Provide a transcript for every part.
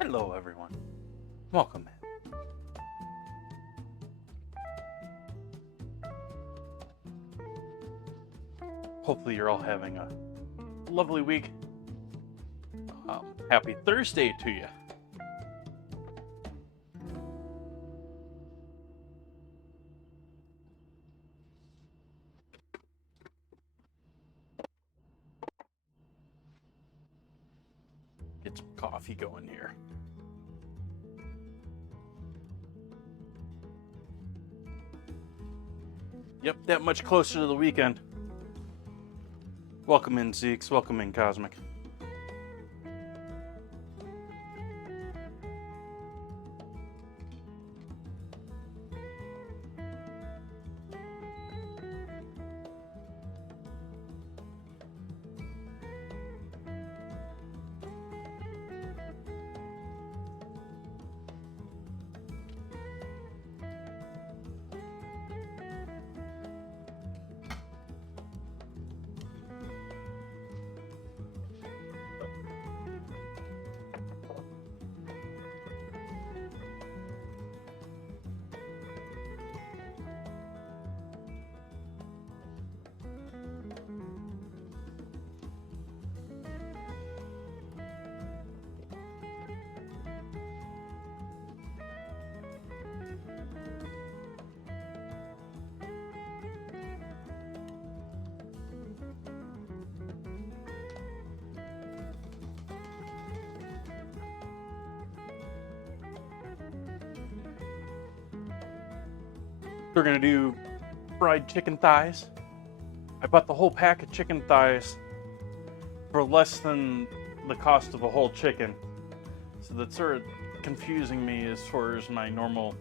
Hello, everyone. Welcome in. Hopefully, you're all having a lovely week. Happy Thursday to you. Get some coffee going here. Yep, that much closer to the weekend. Welcome in, Zeeks. Welcome in, Cosmic. We're gonna do fried chicken thighs. I bought the whole pack of chicken thighs for less than the cost of a whole chicken. So that's sort of confusing me as far as my normal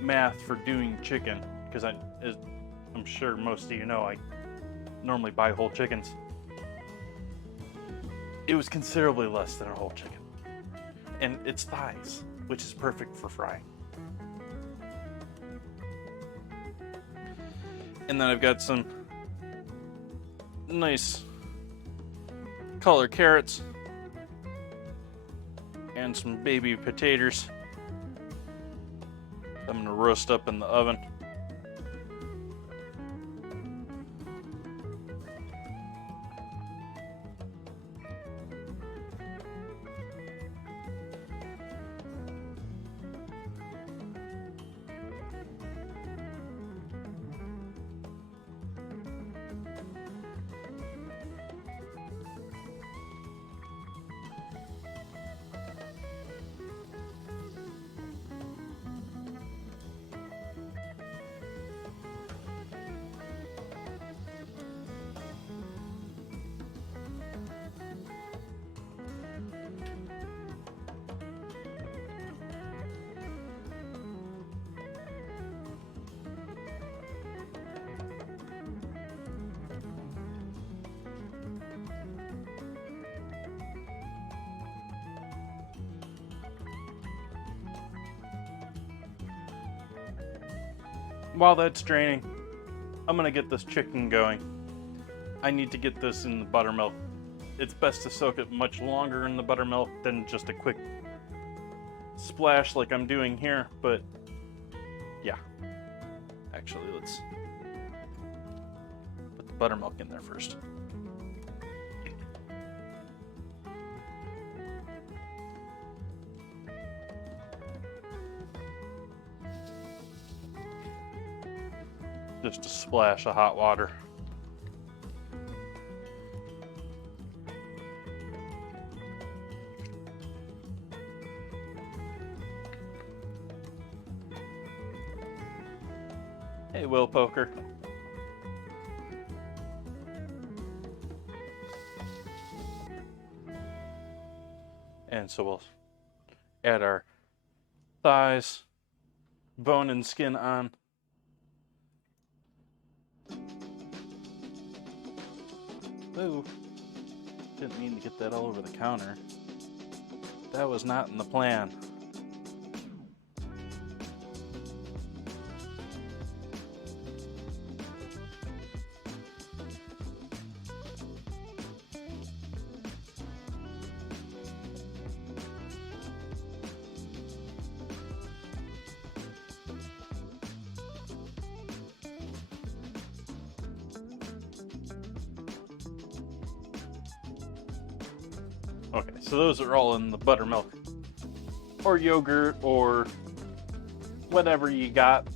math for doing chicken. Because I'm sure most of you know, I normally buy whole chickens. It was considerably less than a whole chicken. And it's thighs, which is perfect for frying. And then I've got some nice color carrots and some baby potatoes. I'm gonna roast up in the oven. While that's draining, I'm gonna get this chicken going. I need to get this in the buttermilk. It's best to soak it much longer in the buttermilk than just a quick splash like I'm doing here, but yeah. Actually, let's put the buttermilk in there first. Just a splash of hot water. Hey, Will Poker. And so we'll add our thighs, bone and skin on. Ooh, didn't mean to get that all over the counter. That was not in the plan. Okay, so those are all in the buttermilk or yogurt or whatever you got.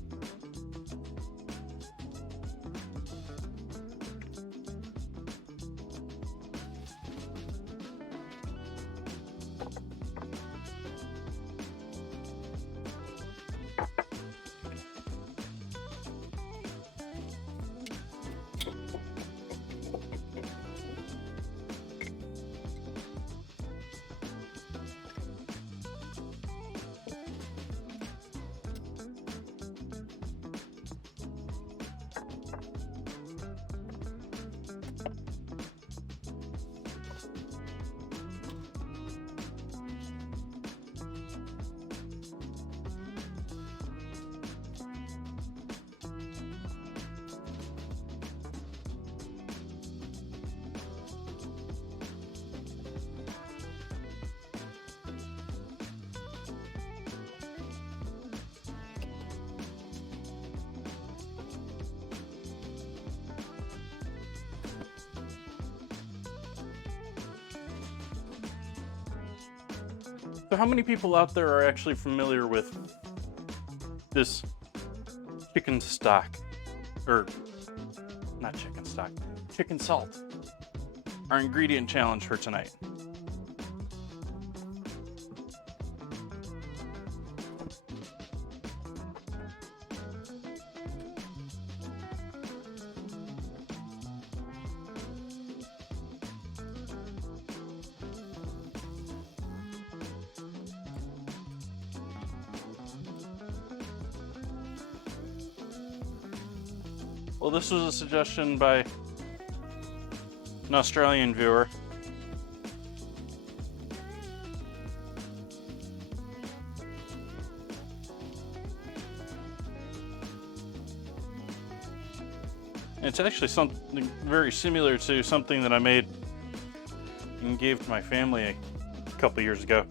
So how many people out there are actually familiar with this chicken stock? Or, not chicken stock, chicken salt. Our ingredient challenge for tonight. Well, this was a suggestion by an Australian viewer. It's actually something very similar to something that I made and gave to my family a couple years ago.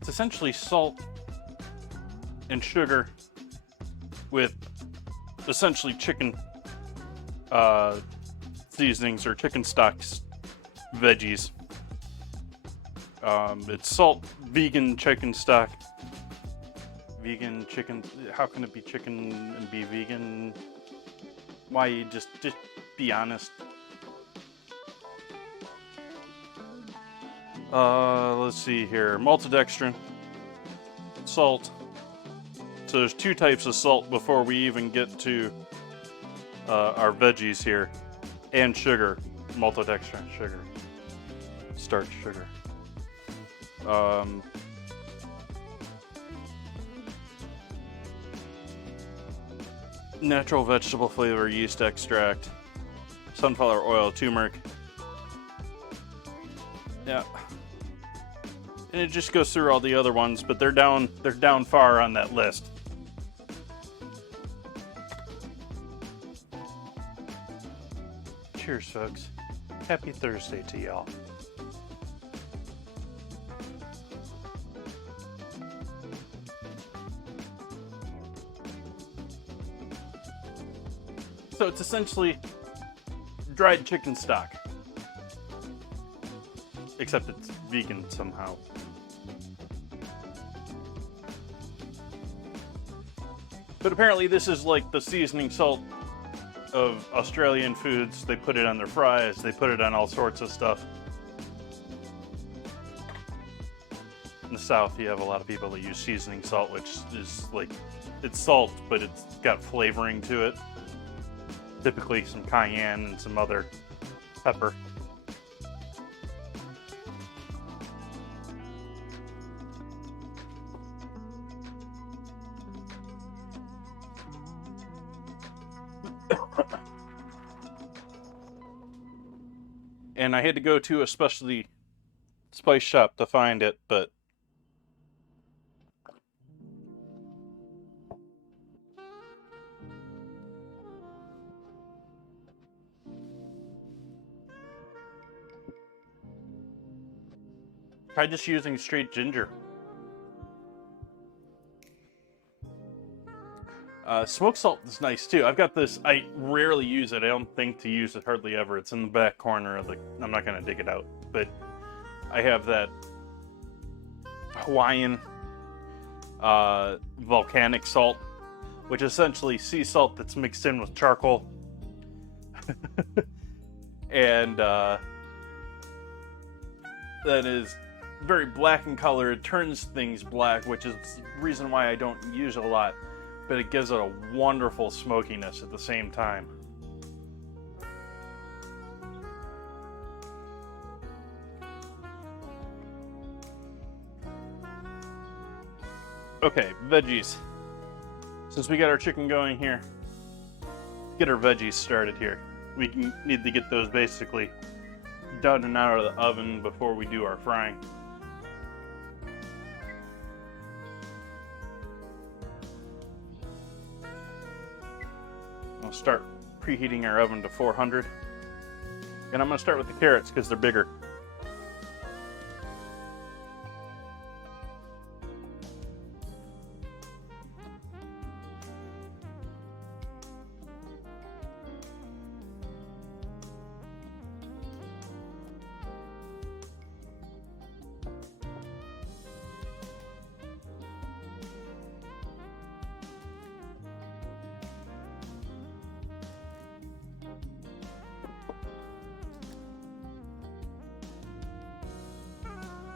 It's essentially salt and sugar with essentially chicken seasonings or chicken stocks, veggies. It's salt, vegan chicken stock. Vegan chicken. How can it be chicken and be vegan? Why, you just be honest. Let's see here. Maltodextrin, salt. So there's two types of salt before we even get to our veggies here, and sugar, maltodextrin sugar, starch sugar. Natural vegetable flavor, yeast extract, sunflower oil, turmeric. Yeah. And it just goes through all the other ones, but they're down far on that list. Cheers, folks. Happy Thursday to y'all. So it's essentially dried chicken stock, except it's vegan somehow. But apparently this is like the seasoning salt of Australian foods. They put it on their fries, they put it on all sorts of stuff. In the South, you have a lot of people that use seasoning salt, which is like, it's salt, but it's got flavoring to it. Typically some cayenne and some other pepper. And I had to go to a specialty spice shop to find it, but try just using straight ginger. Smoked salt is nice too. I've got this. I rarely use it. I don't think to use it hardly ever. It's in the back corner of the. I'm not gonna dig it out, but I have that Hawaiian volcanic salt, which is essentially sea salt that's mixed in with charcoal, and that is very black in color. It turns things black, which is the reason why I don't use it a lot. But it gives it a wonderful smokiness at the same time. Okay, veggies. Since we got our chicken going here, get our veggies started here. We need to get those basically done and out of the oven before we do our frying. We'll start preheating our oven to 400. And I'm going to start with the carrots because they're bigger.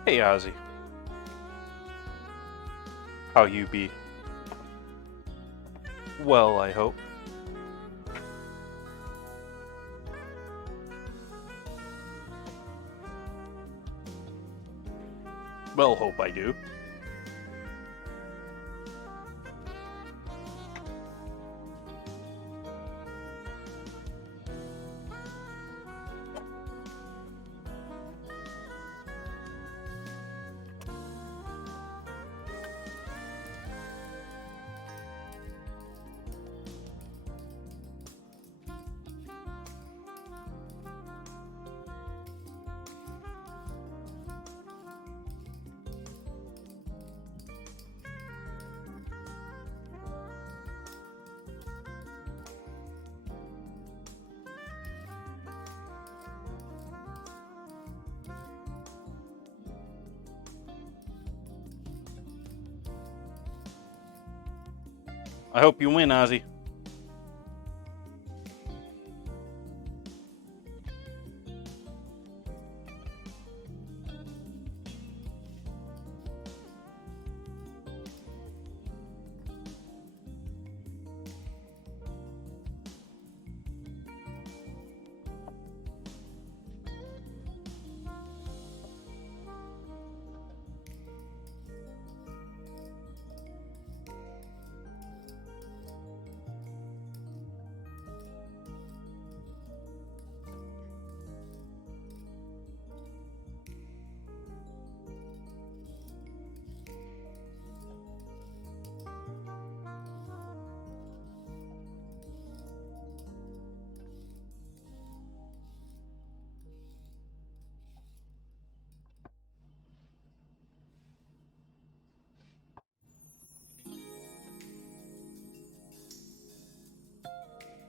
Hey, Ozzy. How you be? Well, I hope. Well, hope I do. I hope you win, Ozzy.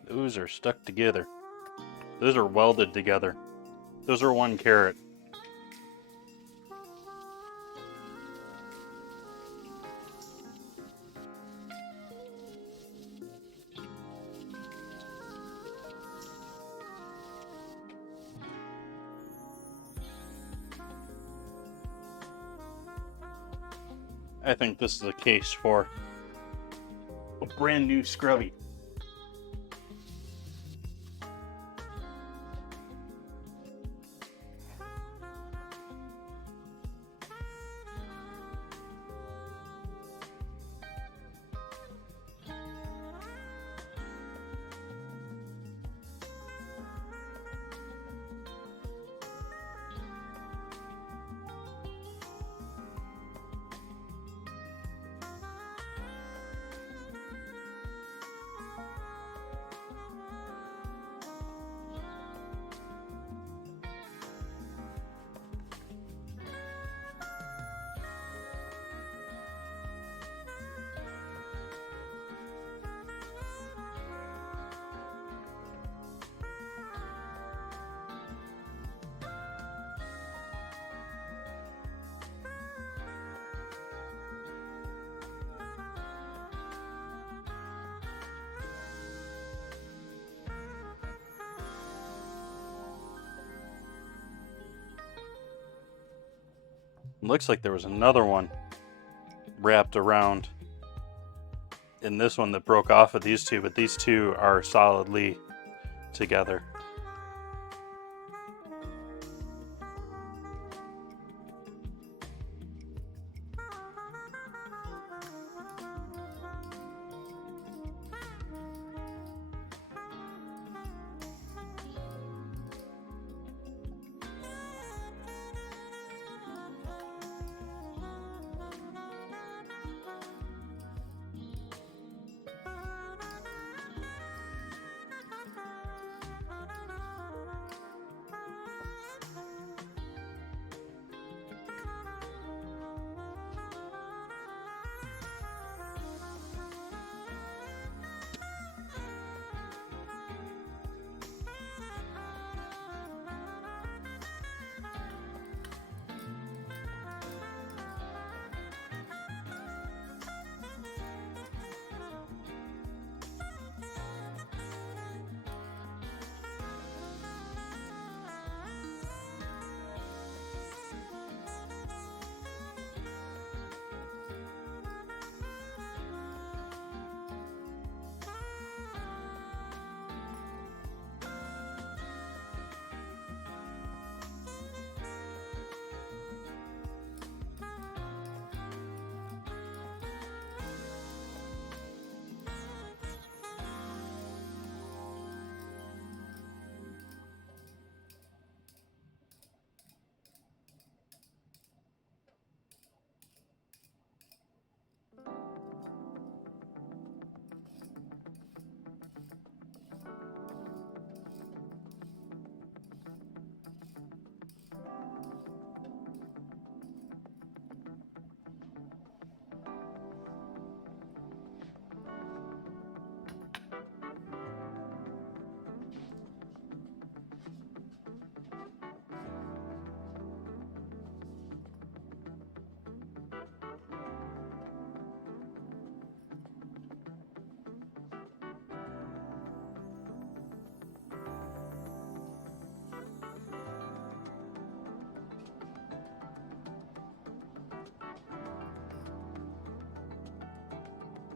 Those are stuck together. Those are welded together. Those are one carrot. I think this is a case for a brand new scrubby. It looks like there was another one wrapped around in this one that broke off of these two, but these two are solidly together.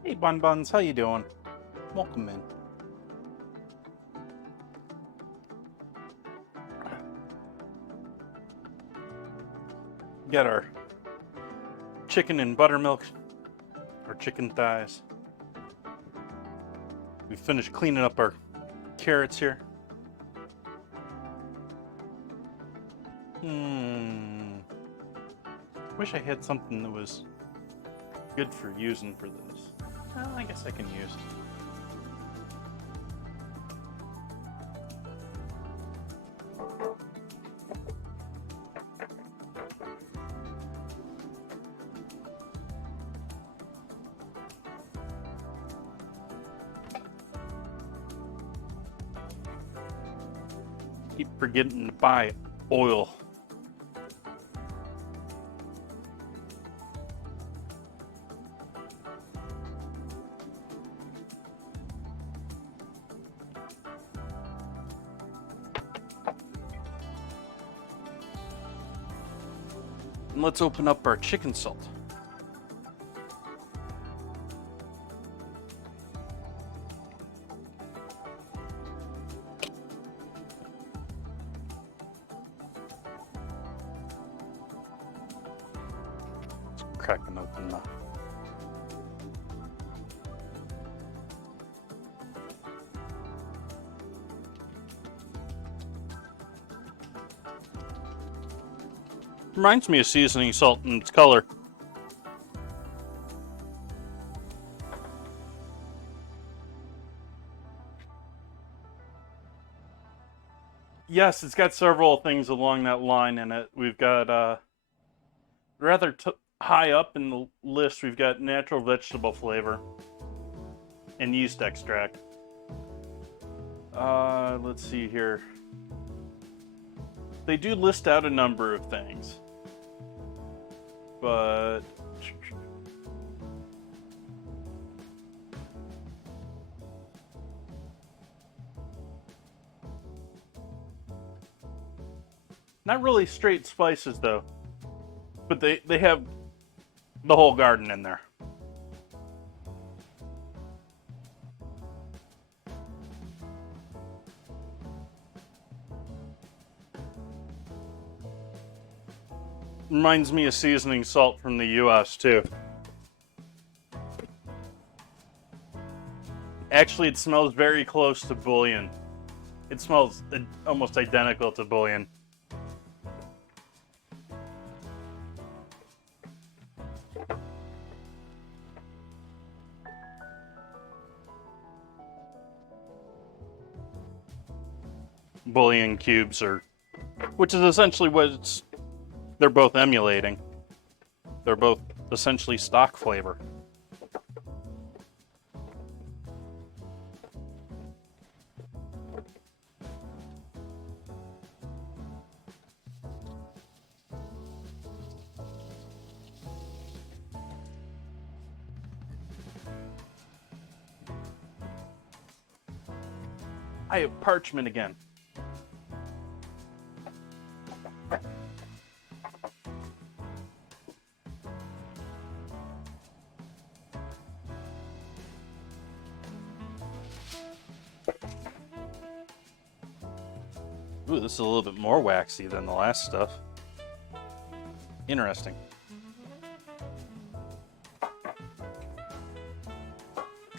Hey Bun Buns, how you doing? Welcome in. Got our chicken and buttermilk, our chicken thighs. We finished cleaning up our carrots here. Wish I had something that was good for using for this. Well, I guess I can use. Keep forgetting to buy oil. And let's open up our chicken salt. Cracking open the reminds me of seasoning salt in its color. Yes, it's got several things along that line in it. We've got rather high up in the list, we've got natural vegetable flavor and yeast extract. Let's see here. They do list out a number of things, but not really straight spices though. But they have the whole garden in there. Reminds me of seasoning salt from the US too. Actually, it smells very close to bouillon. It smells almost identical to bouillon. Bouillon cubes which is essentially what they're both emulating. They're both essentially stock flavor. I have parchment again. Ooh, this is a little bit more waxy than the last stuff. Interesting.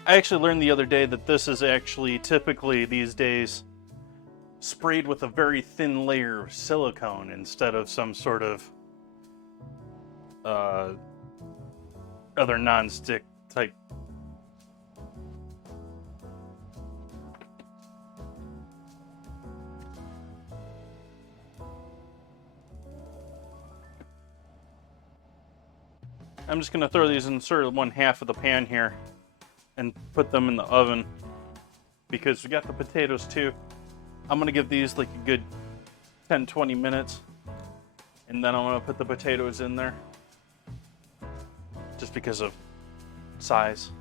I actually learned the other day that this is actually typically these days sprayed with a very thin layer of silicone instead of some sort of other non-stick type. I'm just gonna throw these in sort of one half of the pan here and put them in the oven because we got the potatoes too. I'm gonna give these like a good 10-20 minutes and then I'm gonna put the potatoes in there just because of size.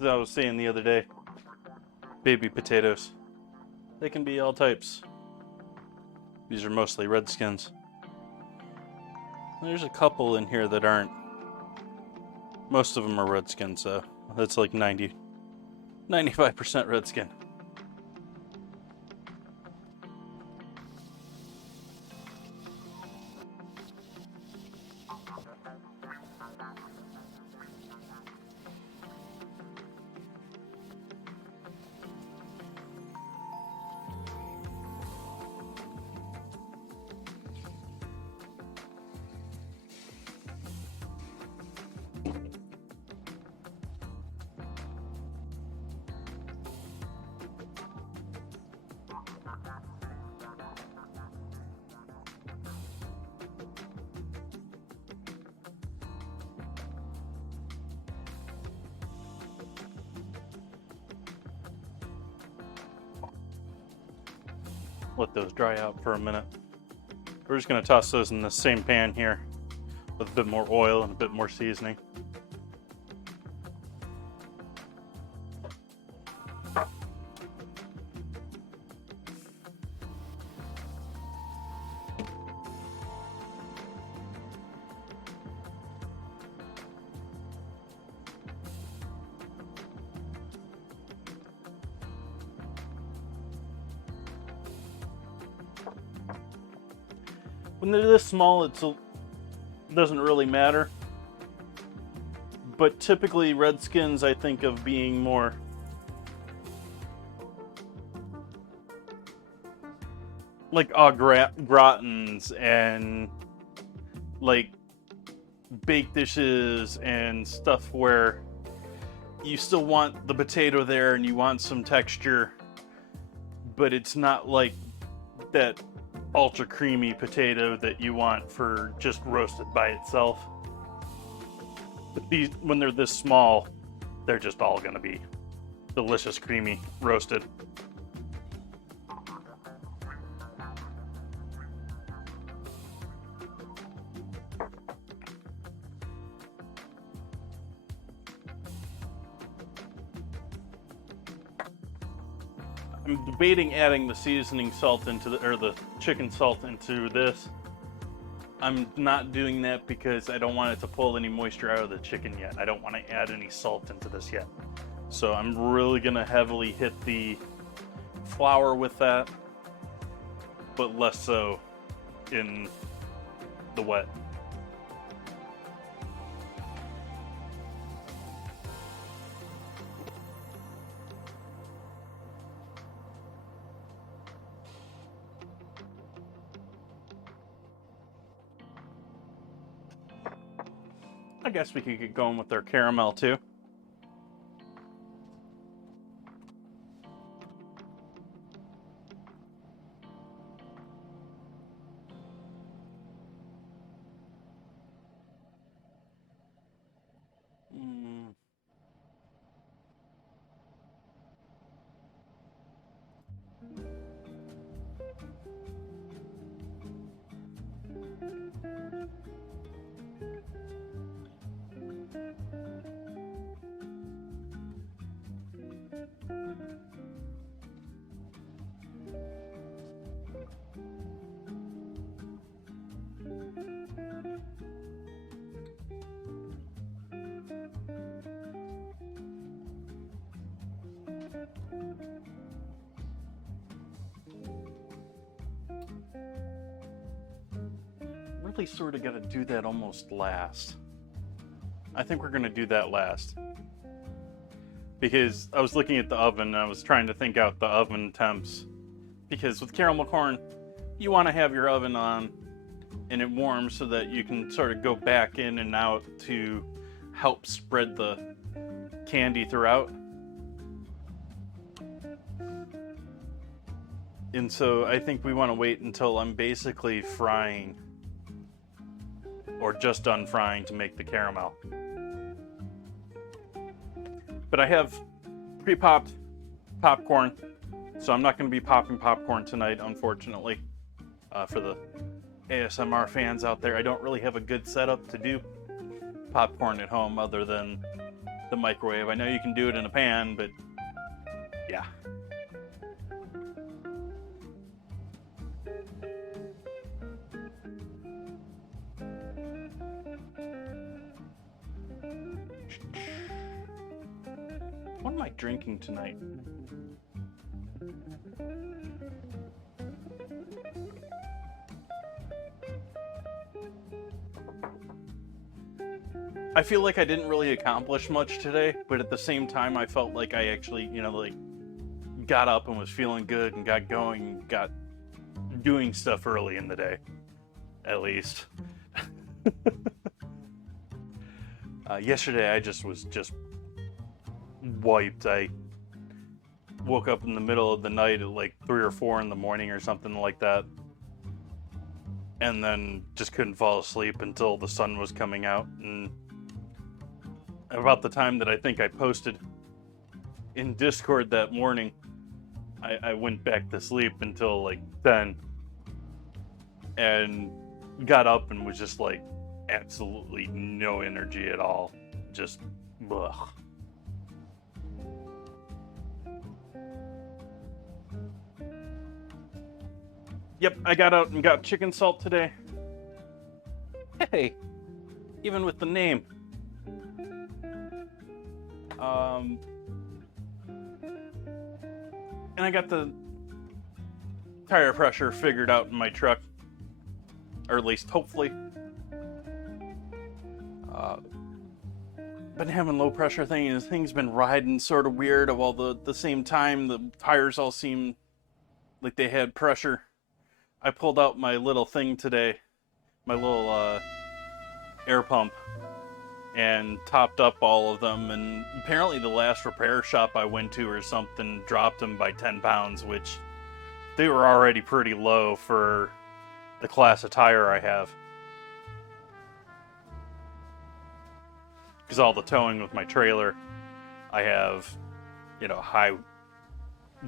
As I was saying the other day, baby potatoes. They can be all types. These are mostly Redskins. There's a couple in here that aren't. Most of them are Redskin, so that's like 95% Redskin. Let those dry out for a minute. We're just going to toss those in the same pan here with a bit more oil and a bit more seasoning. When they're this small, it doesn't really matter. But typically, Redskins, I think of being more like au gratins and like baked dishes and stuff where you still want the potato there and you want some texture, but it's not like that ultra creamy potato that you want for just roasted by itself. But these, when they're this small, they're just all gonna be delicious, creamy, roasted. I'm debating adding the seasoning salt into the chicken salt into this. I'm not doing that because I don't want it to pull any moisture out of the chicken yet. I don't want to add any salt into this yet. So I'm really gonna heavily hit the flour with that, but less so in the wet. I guess we could get going with our caramel too. Really sort of got to do that almost last. I think we're going to do that last. Because I was looking at the oven and I was trying to think out the oven temps. Because with caramel corn, you want to have your oven on and it warms so that you can sort of go back in and out to help spread the candy throughout. And so I think we want to wait until I'm basically frying or just done frying to make the caramel. But I have pre-popped popcorn, so I'm not going to be popping popcorn tonight, unfortunately. For the ASMR fans out there, I don't really have a good setup to do popcorn at home other than the microwave. I know you can do it in a pan, but yeah. What am I drinking tonight? I feel like I didn't really accomplish much today, but at the same time, I felt like I actually, like, got up and was feeling good and got going and got doing stuff early in the day, at least. Yesterday, I was just wiped. I woke up in the middle of the night at like 3 or 4 in the morning or something like that, and then just couldn't fall asleep until the sun was coming out. And about the time that I think I posted in Discord that morning, I went back to sleep until like 10 and got up and was just like absolutely no energy at all. Just ugh. Yep, I got out and got chicken salt today. Hey, even with the name. And I got the tire pressure figured out in my truck, or at least hopefully. Been having low pressure things been riding sort of weird, while at the same time the tires all seem like they had pressure. I pulled out my little thing today, my little air pump and topped up all of them. And apparently, the last repair shop I went to or something dropped them by 10 pounds, which they were already pretty low for the class of tire I have. Because all the towing with my trailer, I have, high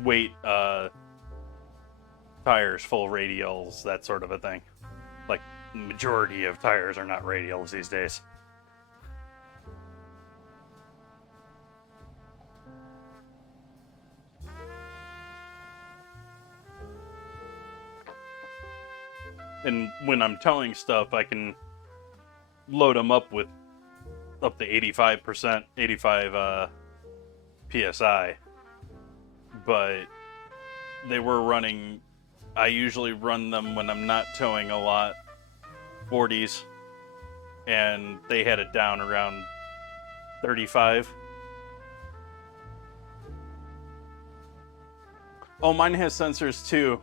weight tires, full radials, that sort of a thing. Like, the majority of tires are not radials these days. And when I'm towing stuff, I can load them up with up to 85%, 85 PSI. But they were running, I usually run them when I'm not towing a lot, 40s, and they had it down around 35. Oh, mine has sensors too,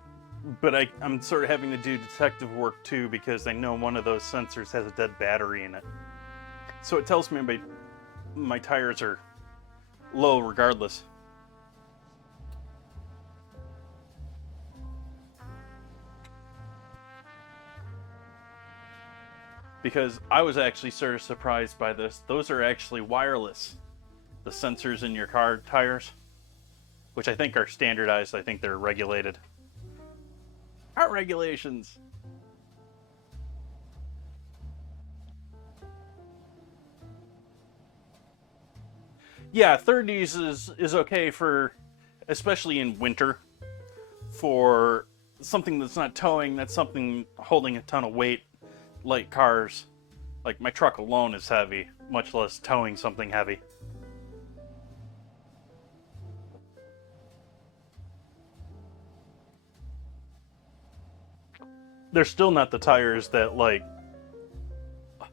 but I'm sort of having to do detective work too because I know one of those sensors has a dead battery in it. So it tells me my tires are low regardless. Because I was actually sort of surprised by this. Those are actually wireless, the sensors in your car tires, which I think are standardized. I think they're regulated. Car regulations. Yeah, 30s is okay for, especially in winter, for something that's not towing, that's something holding a ton of weight, like cars. Like my truck alone is heavy, much less towing something heavy. They're still not the tires that, like,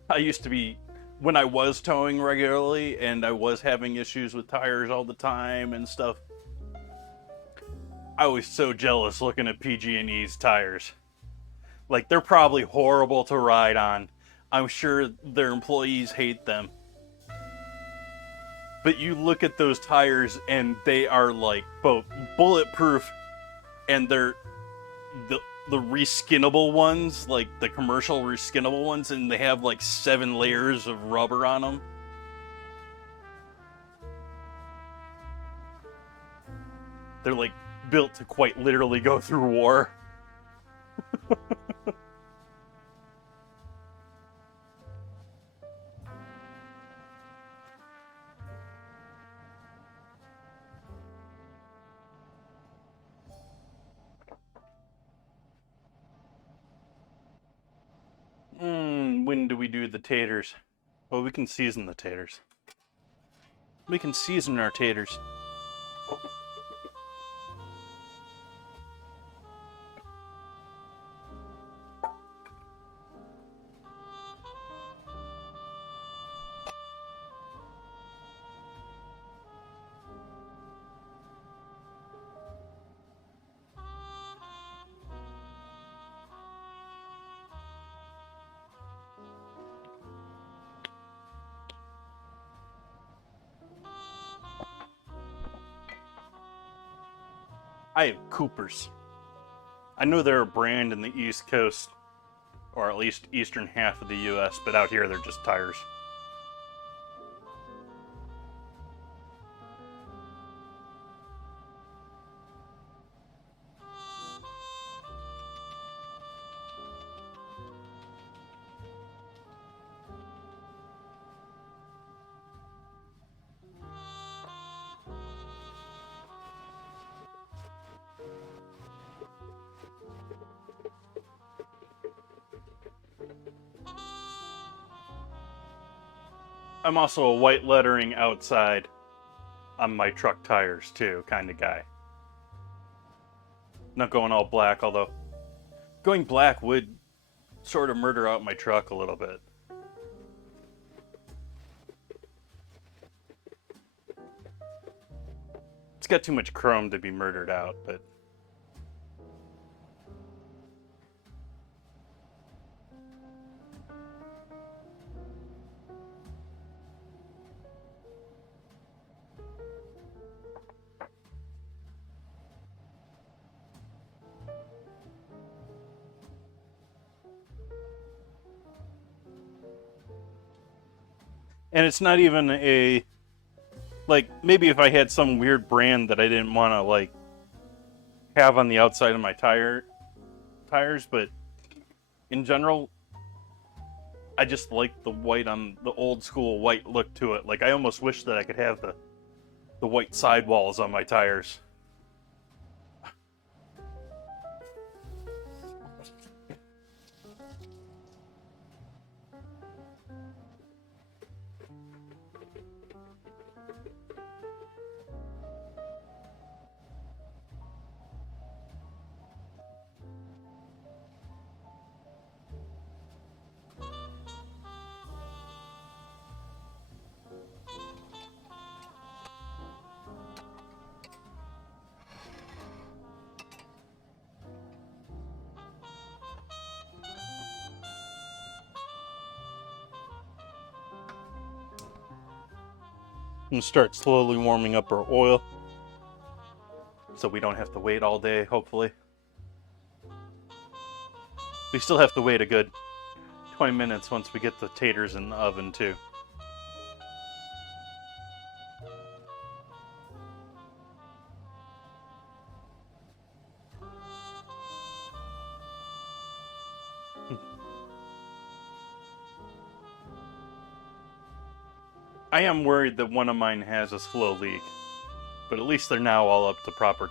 I used to be when I was towing regularly and I was having issues with tires all the time and stuff. I was so jealous looking at PG&E's tires. Like, they're probably horrible to ride on. I'm sure their employees hate them. But you look at those tires and they are like both bulletproof and they're the reskinnable ones, like the commercial reskinnable ones, and they have like 7 layers of rubber on them. They're like built to quite literally go through war. When do we do the taters? Well, we can season the taters. We can season our taters. I have Coopers. I know they're a brand in the East Coast, or at least eastern half of the US, but out here they're just tires. I'm also a white lettering outside on my truck tires too kind of guy. Not going all black, although going black would sort of murder out my truck a little bit. It's got too much chrome to be murdered out, but And it's not even a, like, maybe if I had some weird brand that I didn't want to, like, have on the outside of my tires, but in general, I just like the white on the old school white look to it. Like, I almost wish that I could have the white sidewalls on my tires. I'm gonna start slowly warming up our oil so we don't have to wait all day, hopefully. We still have to wait a good 20 minutes once we get the taters in the oven, too. I am worried that one of mine has a slow leak, but at least they're now all up to proper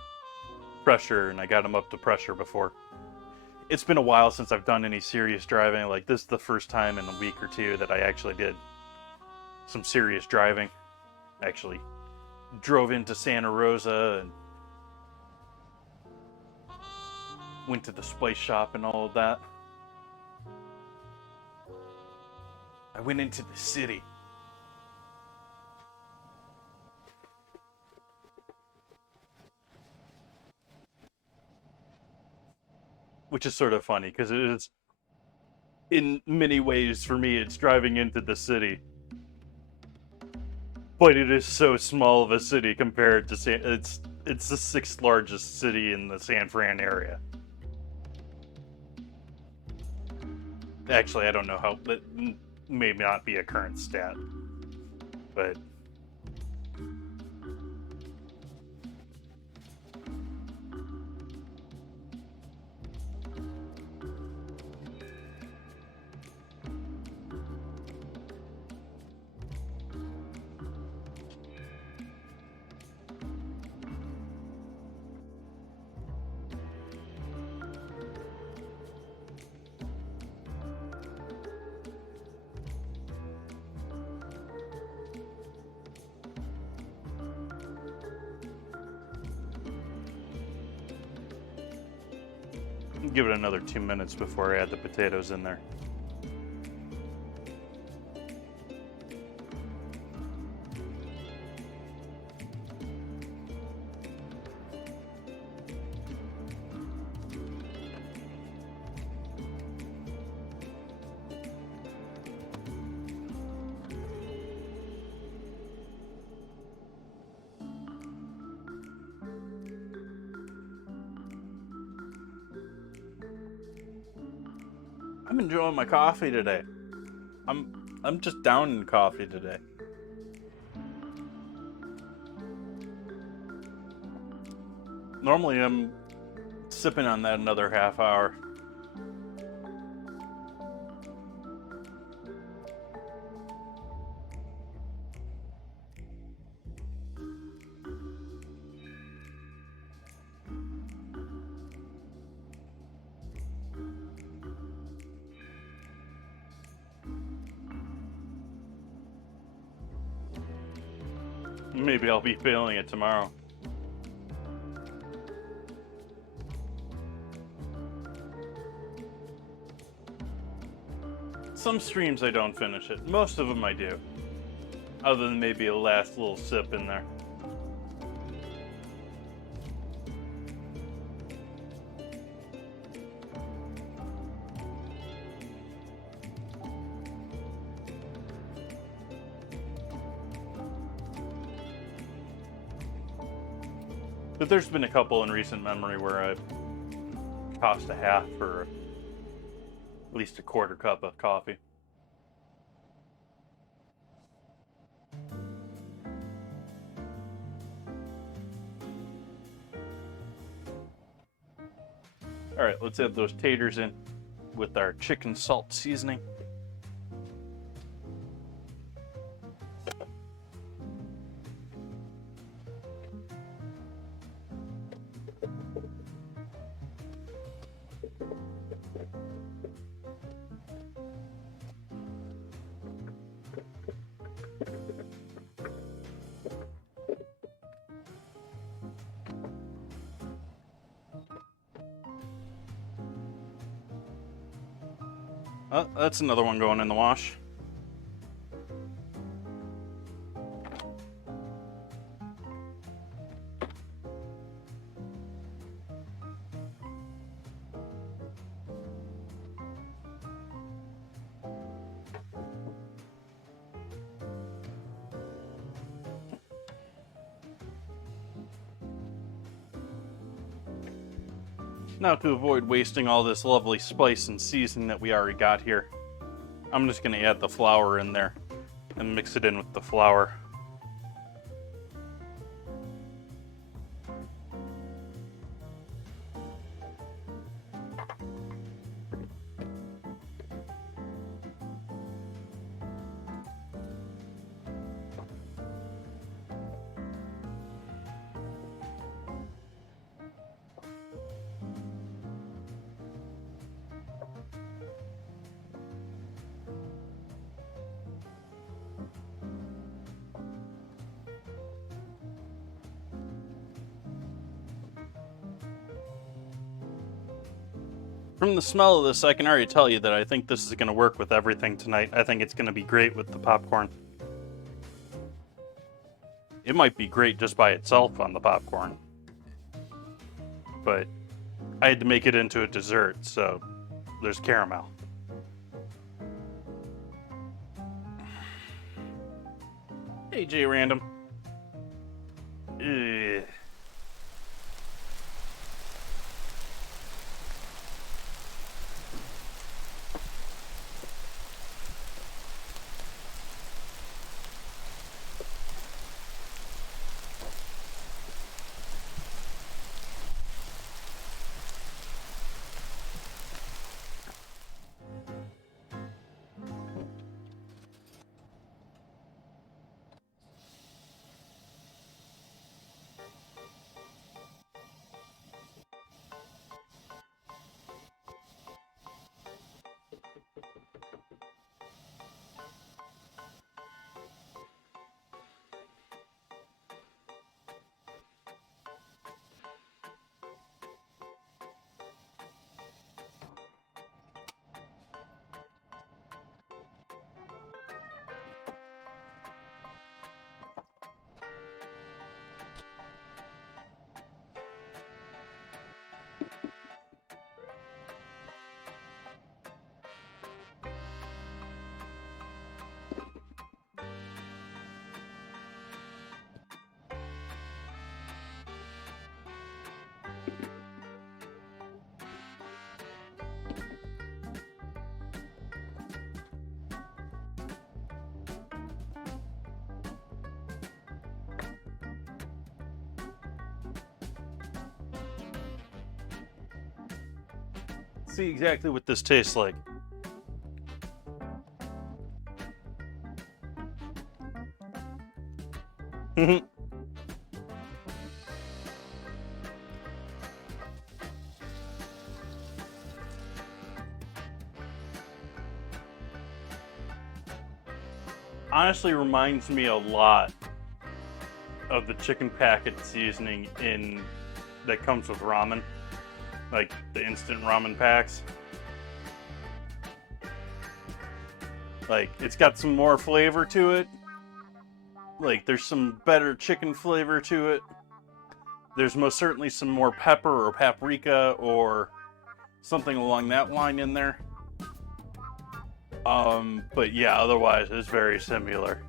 pressure, and I got them up to pressure before. It's been a while since I've done any serious driving. Like, this is the first time in a week or two that I actually did some serious driving. Actually drove into Santa Rosa and went to the spice shop and all of that. I went into the city. Which is sort of funny, because it is, in many ways, for me, it's driving into the city. But it is so small of a city compared to it's the 6th largest city in the San Fran area. Actually, I don't know how, that may not be a current stat, but give it another 2 minutes before I add the potatoes in there. I'm enjoying my coffee today. I'm just down in coffee today. Normally I'm sipping on that another half hour. Maybe I'll be feeling it tomorrow. Some streams I don't finish it. Most of them I do. Other than maybe a last little sip in there. But there's been a couple in recent memory where I've cost a half for at least a quarter cup of coffee. All right, let's add those taters in with our chicken salt seasoning. Oh, that's another one going in the wash. Now, to avoid wasting all this lovely spice and seasoning that we already got here, I'm just going to add the flour in there and mix it in with the flour. From the smell of this, I can already tell you that I think this is going to work with everything tonight. I think it's going to be great with the popcorn. It might be great just by itself on the popcorn, but I had to make it into a dessert, so there's caramel. Hey, J Random. Ugh. See exactly what this tastes like. Honestly reminds me a lot of the chicken packet seasoning that comes with ramen, like the instant ramen packs. Like, it's got some more flavor to it. Like, there's some better chicken flavor to it. There's most certainly some more pepper or paprika or something along that line in there. But yeah, otherwise it's very similar.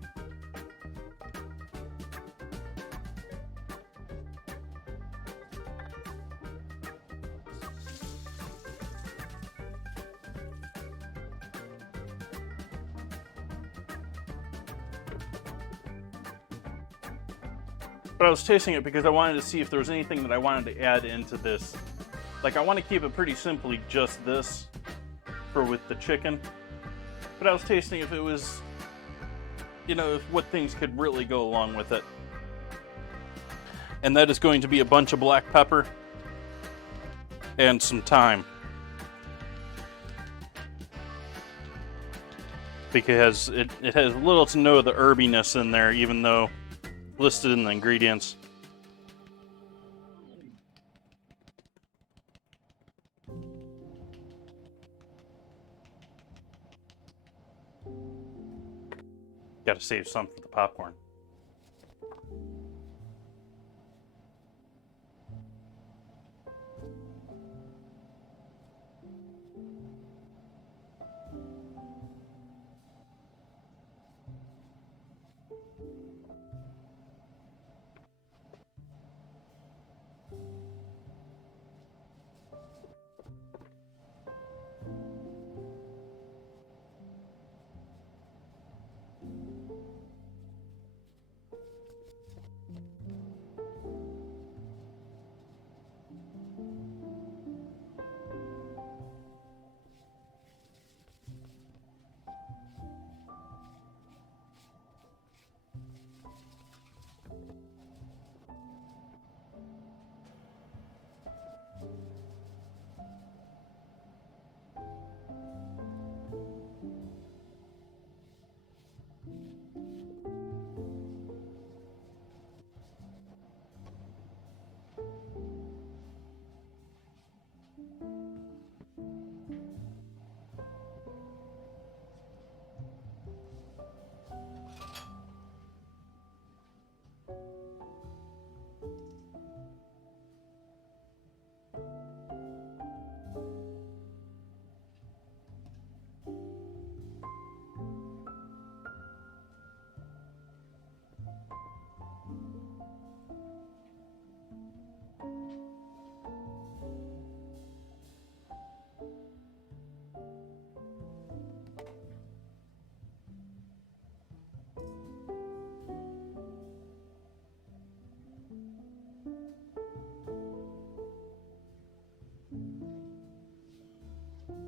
But I was tasting it because I wanted to see if there was anything that I wanted to add into this Like, I want to keep it pretty simply just this for with the chicken. But I was tasting if it was, if what things could really go along with it. And that is going to be a bunch of black pepper and some thyme. Because it has little to no of the herbiness in there, even though listed in the ingredients. Gotta save some for the popcorn.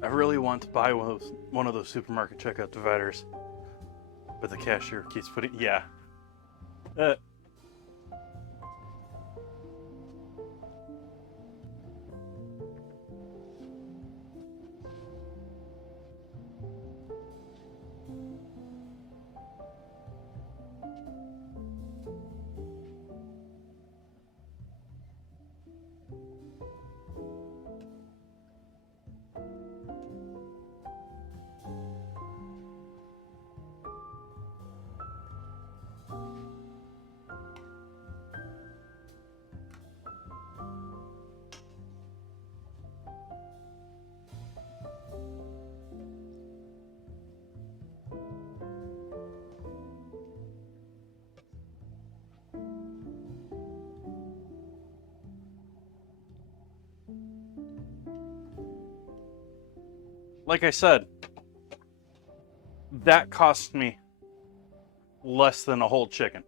I really want to buy one of those supermarket checkout dividers, but the cashier keeps putting, yeah. Like I said, that cost me less than a whole chicken.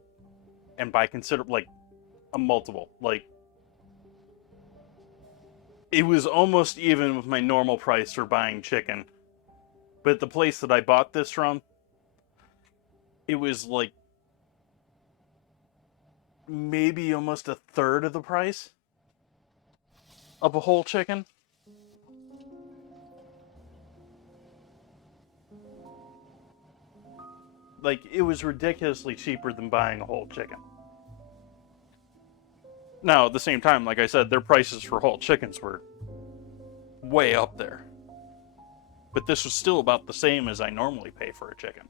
And by like a multiple. Like, it was almost even with my normal price for buying chicken. But the place that I bought this from, it was like maybe almost a third of the price of a whole chicken. Like, it was ridiculously cheaper than buying a whole chicken. Now, at the same time, like I said, their prices for whole chickens were way up there. But this was still about the same as I normally pay for a chicken.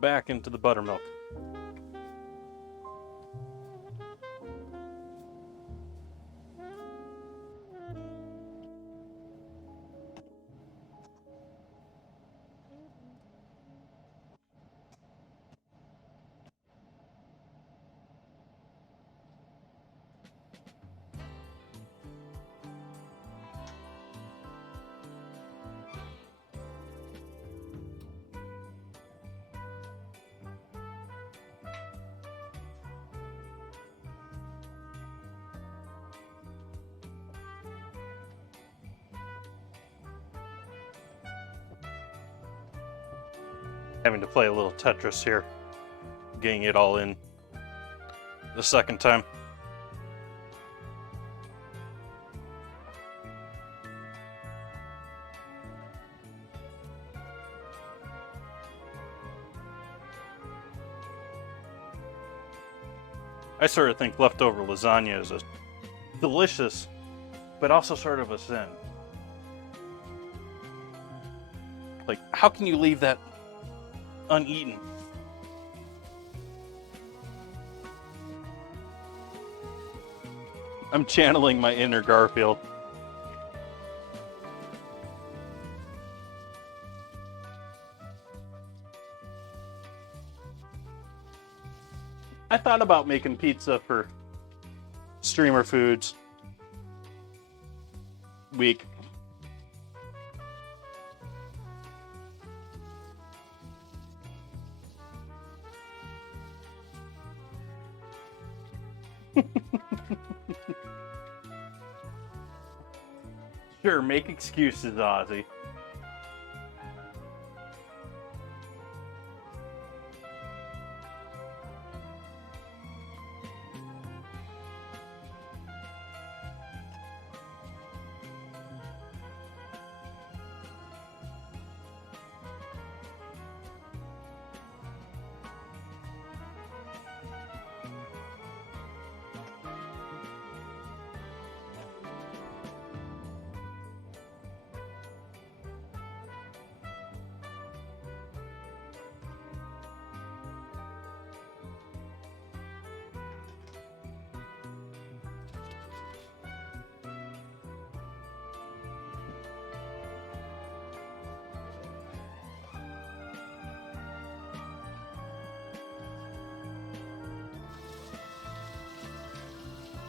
Back into the buttermilk. Having to play a little Tetris here, getting it all in the second time. I sort of think leftover lasagna is a delicious, but also sort of a sin. Like, how can you leave that uneaten? I'm channeling my inner Garfield. I thought about making pizza for Streamer Foods week. Sure, make excuses, Ozzy.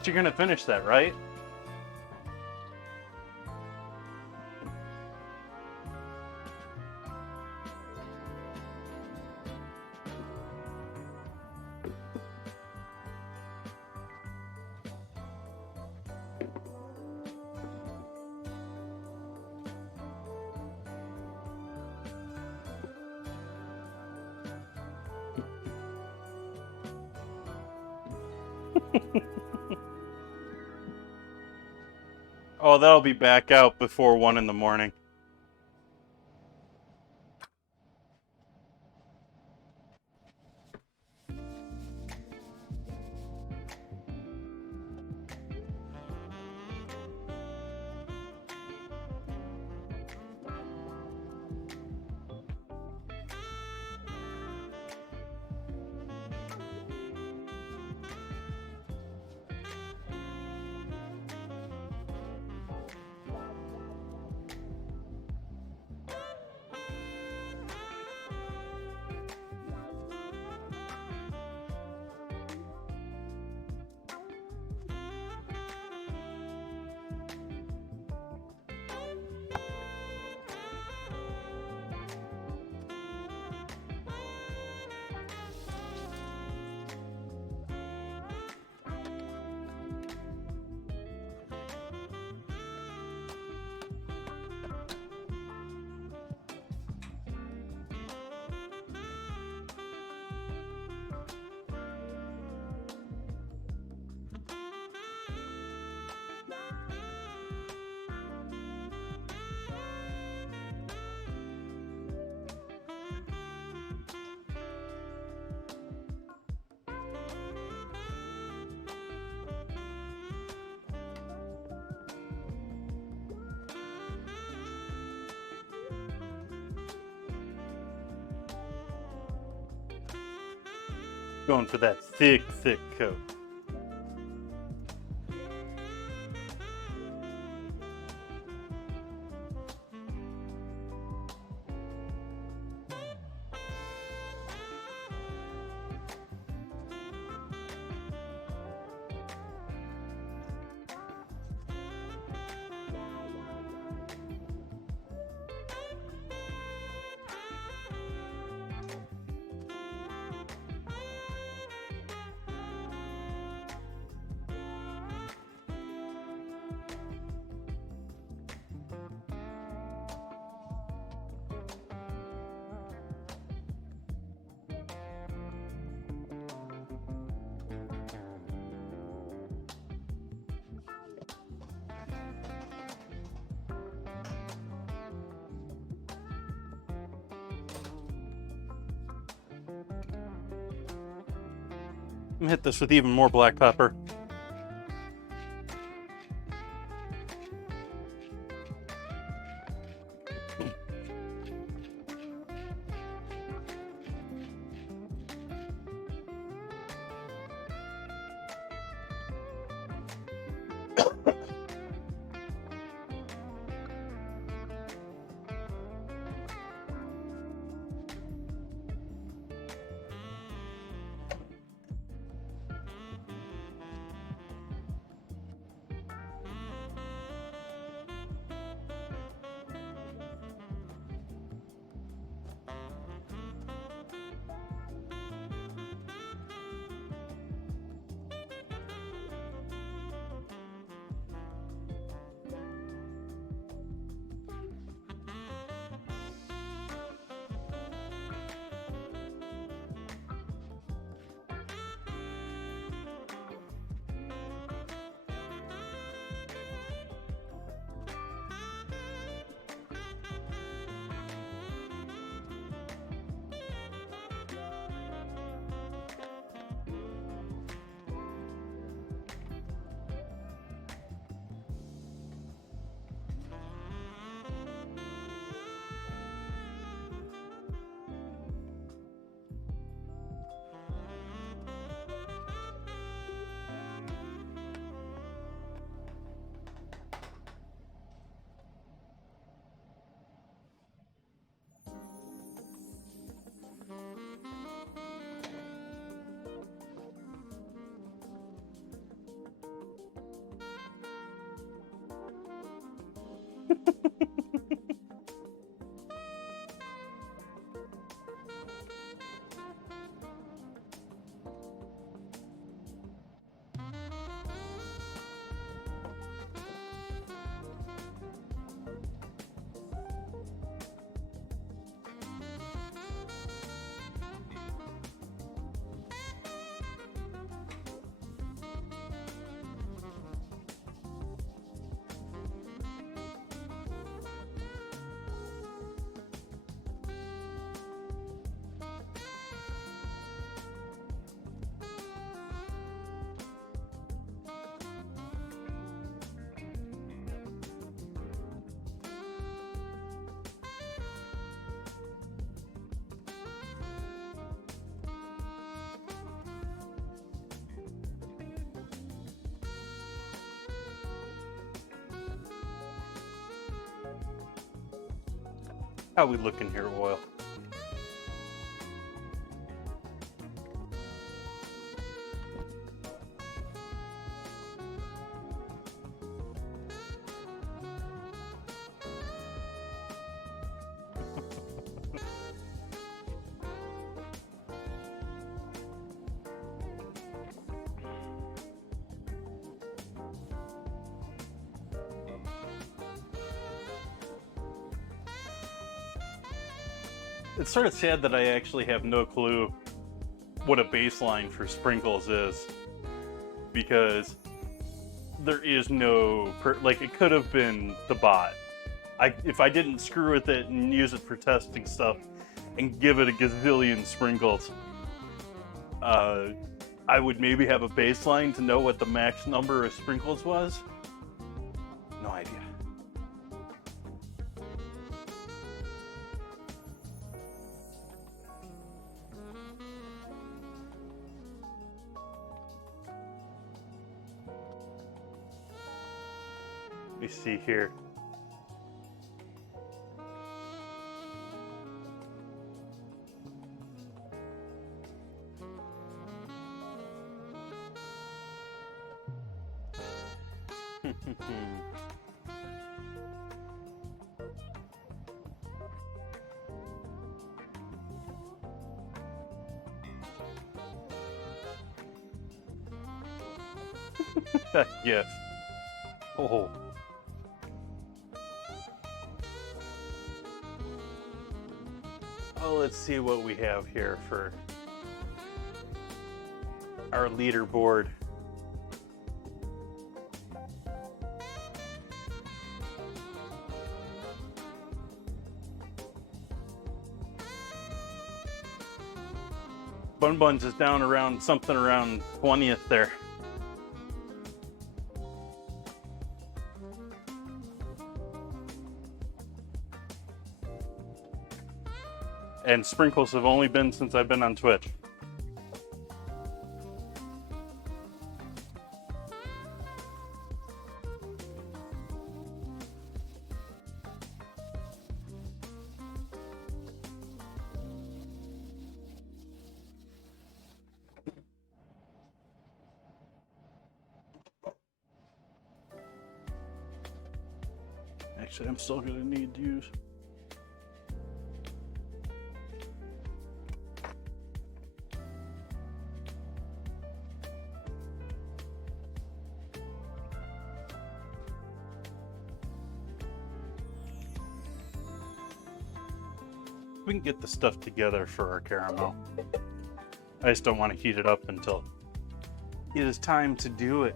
You're gonna finish that, right? Oh, that'll be back out before 1 in the morning. Going for that thick, thick coat. I'm gonna hit this with even more black pepper. How we looking here, oil? It's sort of sad that I actually have no clue what a baseline for sprinkles is, because there is no like, it could have been the bot. If I didn't screw with it and use it for testing stuff and give it a gazillion sprinkles, I would maybe have a baseline to know what the max number of sprinkles was. No idea. Let me see here. Yes. Oh. Well, let's see what we have here for our leaderboard. Bun Buns is down around something around 20th there. And Sprinkles have only been since I've been on Twitch. Actually, I'm still gonna need to use. We can get the stuff together for our caramel. I just don't want to heat it up until it is time to do it.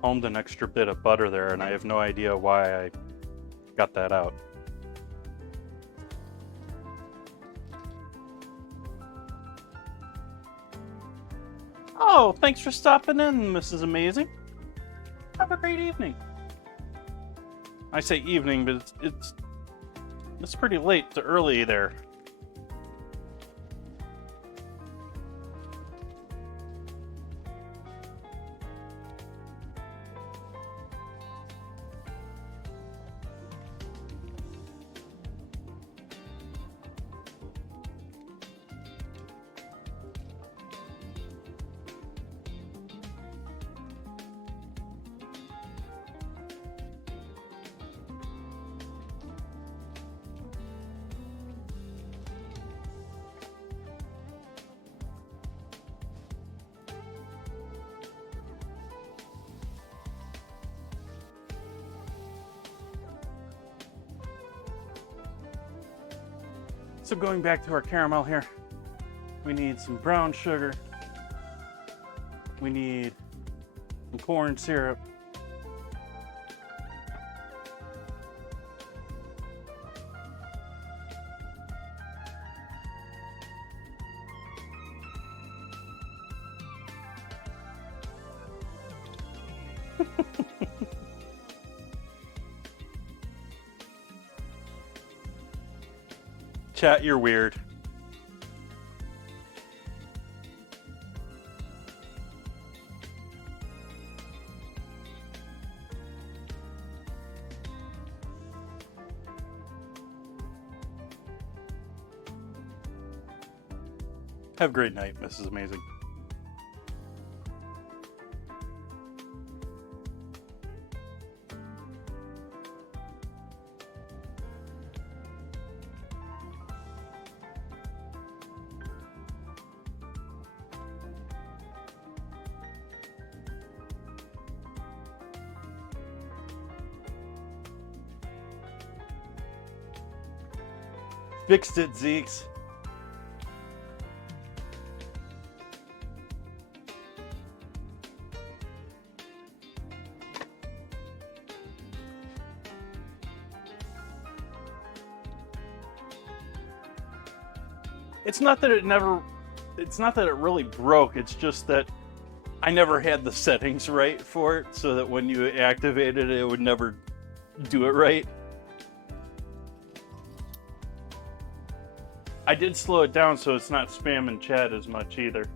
Homed an extra bit of butter there, and I have no idea why I got that out. Oh, thanks for stopping in, Mrs. Amazing. Have a great evening. I say evening, but it's pretty late to early there. So going back to our caramel here, we need some brown sugar, we need some corn syrup, Chat, you're weird. Have a great night, Mrs. Amazing. Fixed it, Zeeks. It's not that it really broke. It's just that I never had the settings right for it, so that when you activated it, it would never do it right. I did slow it down so it's not spamming chat as much either,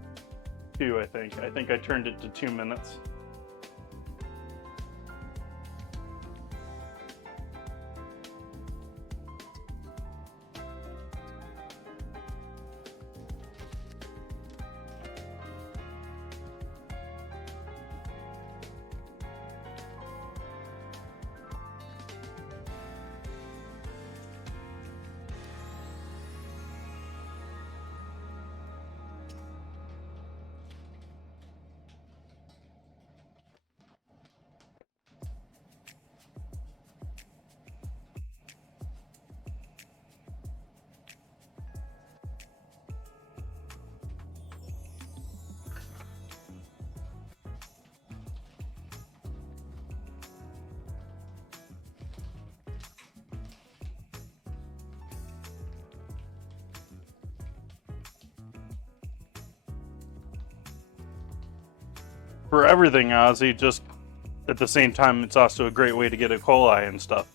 too, I think. I think I turned it to 2 minutes. For everything, Ozzy, just at the same time, it's also a great way to get E. coli and stuff.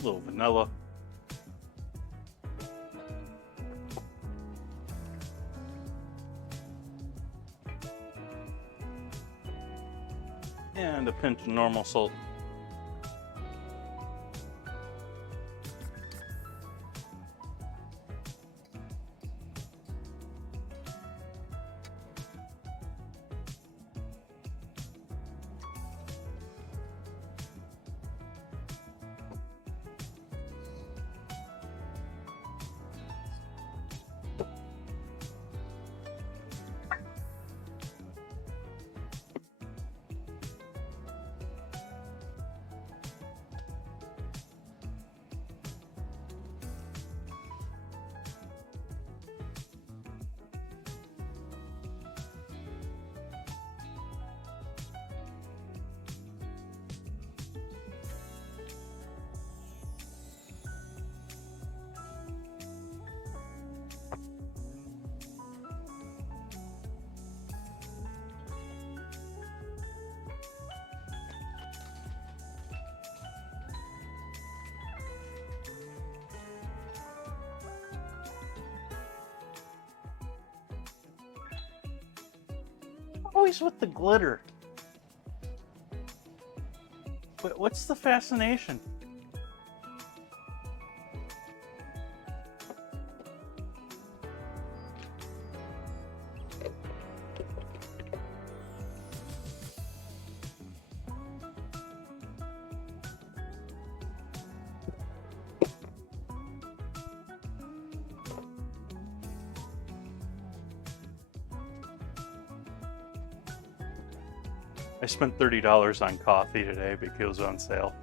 A little vanilla. And a pinch of normal salt. Always with the glitter. What's the fascination? I spent $30 on coffee today because it was on sale.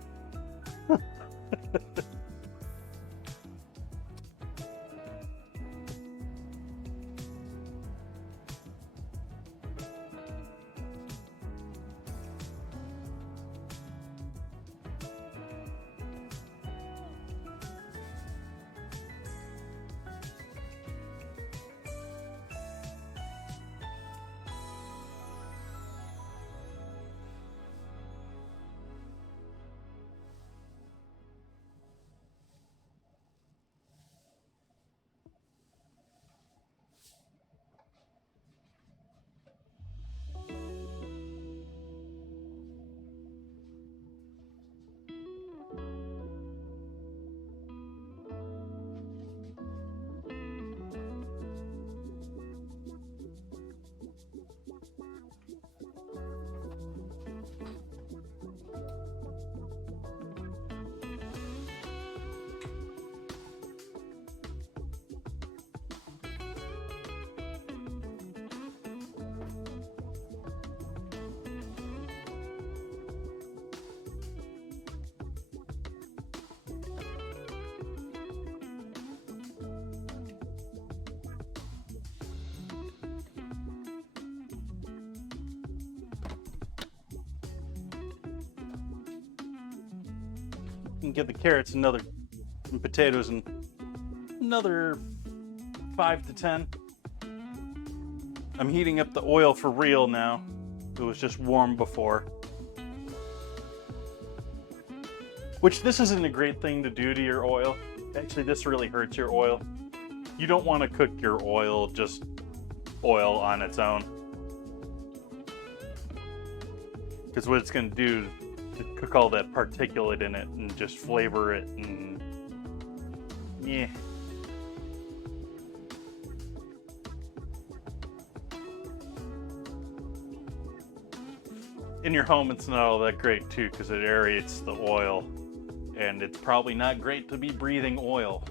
and give the carrots and potatoes another 5 to 10. I'm heating up the oil for real now. It was just warm before. Which, this isn't a great thing to do to your oil. Actually, this really hurts your oil. You don't want to cook your oil just oil on its own. Because what it's going to do is cook all that particulate in it and just flavor it and... yeah. In your home, it's not all that great too, because it aerates the oil, and it's probably not great to be breathing oil.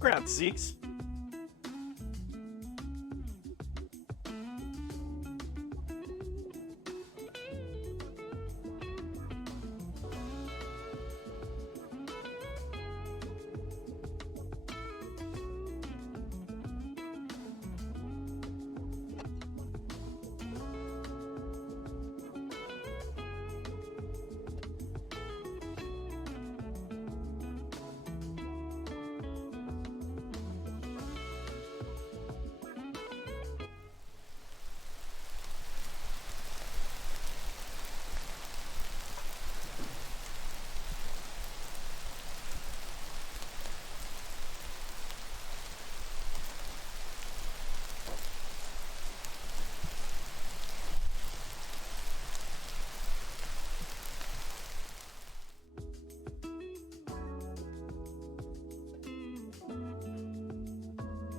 Grazie.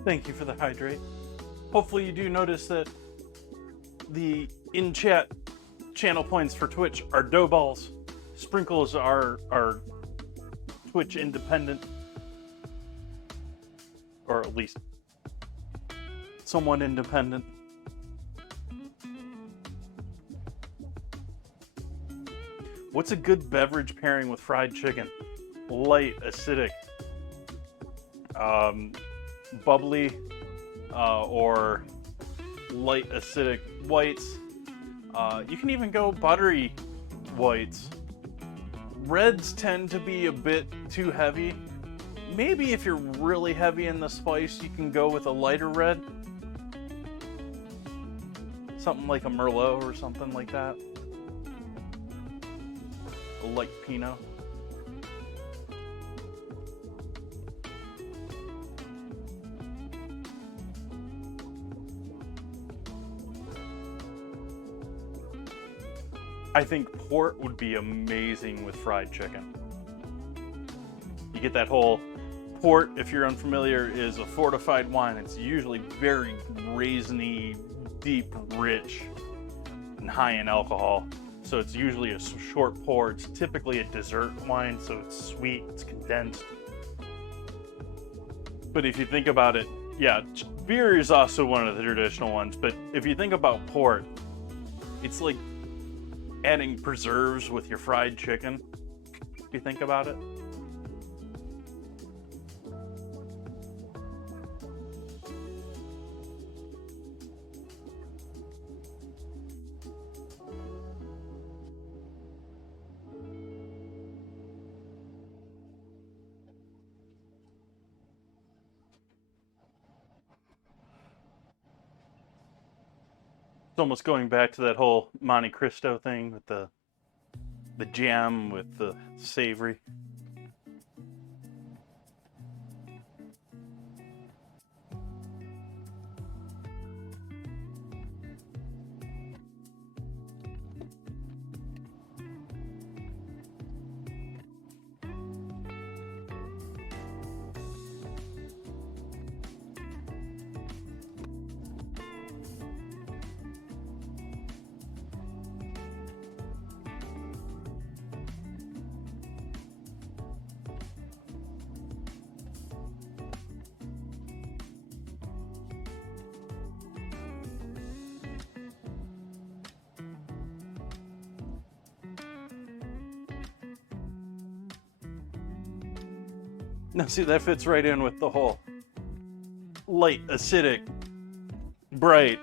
Thank you for the hydrate. Hopefully you do notice that the in-chat channel points for Twitch are dough balls. Sprinkles are Twitch independent. Or at least somewhat independent. What's a good beverage pairing with fried chicken? Light, acidic, bubbly, or light acidic whites. You can even go buttery whites. Reds tend to be a bit too heavy. Maybe if you're really heavy in the spice, you can go with a lighter red. Something like a Merlot or something like that. A light Pinot. I think port would be amazing with fried chicken. You get that whole port, if you're unfamiliar, is a fortified wine. It's usually very raisiny, deep, rich, and high in alcohol. So it's usually a short pour. It's typically a dessert wine, so it's sweet, it's condensed. But if you think about it, yeah, beer is also one of the traditional ones, but if you think about port, it's like adding preserves with your fried chicken, if you think about it. Almost going back to that whole Monte Cristo thing with the jam with the savory. Now, see, that fits right in with the whole light, acidic, bright.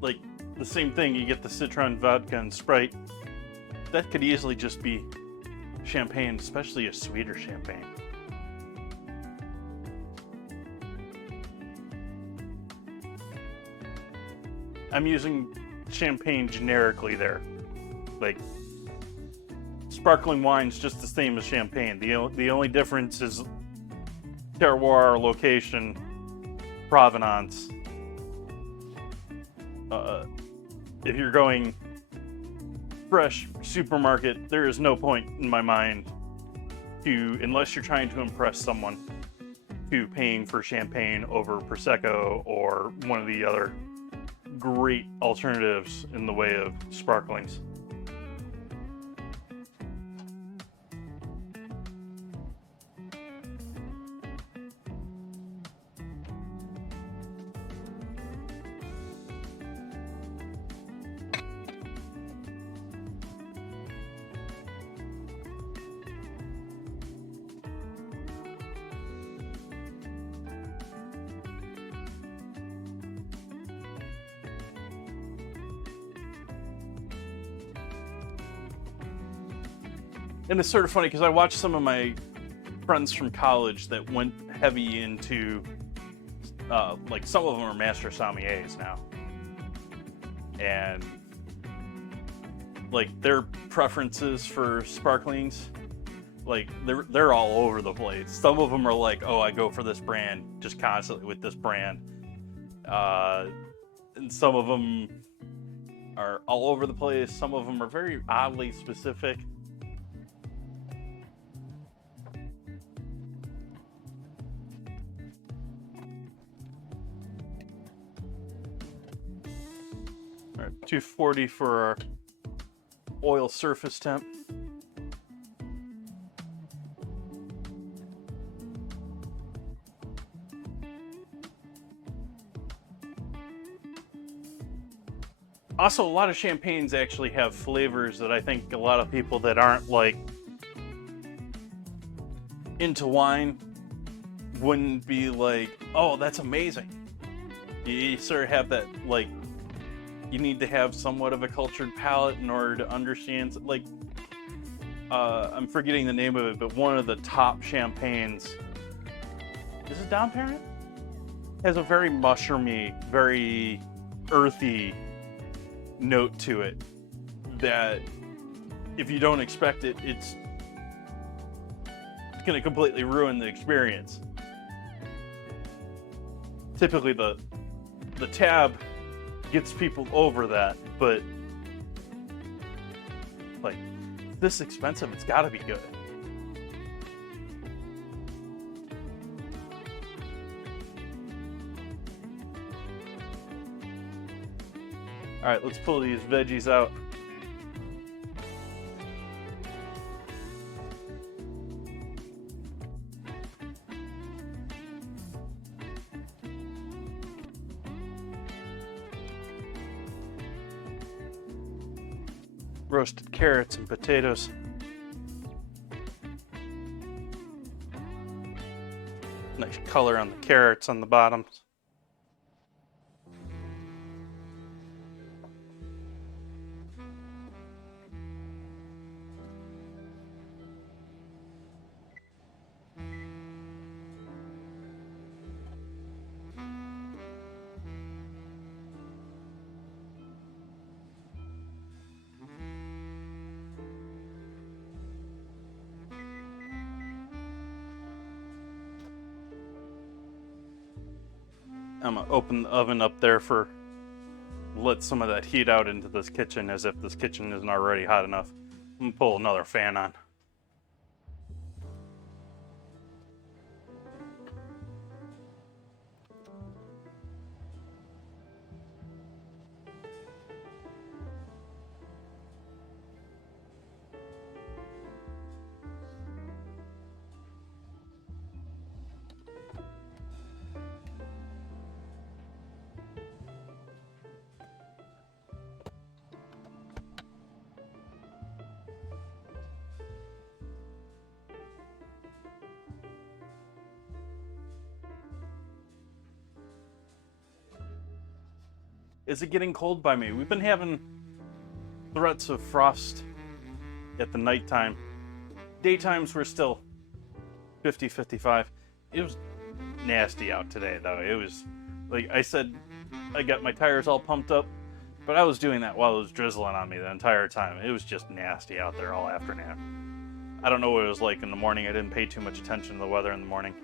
Like, the same thing, you get the citron, vodka, and Sprite. That could easily just be champagne, especially a sweeter champagne. I'm using champagne generically there. Like, sparkling wine's just the same as champagne. The only difference is terroir, location, provenance. If you're going fresh supermarket, there is no point in my mind to, unless you're trying to impress someone, to paying for champagne over Prosecco or one of the other great alternatives in the way of sparklings. And it's sort of funny because I watched some of my friends from college that went heavy into, like, some of them are master sommeliers now. And, like, their preferences for sparklings, like, they're all over the place. Some of them are like, oh, I go for this brand, just constantly with this brand. And some of them are all over the place. Some of them are very oddly specific. All right, 240 for our oil surface temp. Also, a lot of champagnes actually have flavors that I think a lot of people that aren't, like, into wine wouldn't be like, oh, that's amazing. You sort of have that, like, you need to have somewhat of a cultured palate in order to understand, like, I'm forgetting the name of it, but one of the top champagnes, is it Dom Perignon? Has a very mushroomy, very earthy note to it that if you don't expect it, it's going to completely ruin the experience. Typically the tab gets people over that, but, like, this expensive, it's got to be good. All right, let's pull these veggies out. Roasted carrots and potatoes. Nice color on the carrots on the bottoms. I'm gonna open the oven up there for, let some of that heat out into this kitchen, as if this kitchen isn't already hot enough. I'm gonna pull another fan on. Is it getting cold by me? We've been having threats of frost at the nighttime. Daytimes were still 50, 55. It was nasty out today, though. It was, like I said, I got my tires all pumped up, but I was doing that while it was drizzling on me the entire time. It was just nasty out there all afternoon. I don't know what it was like in the morning. I didn't pay too much attention to the weather in the morning.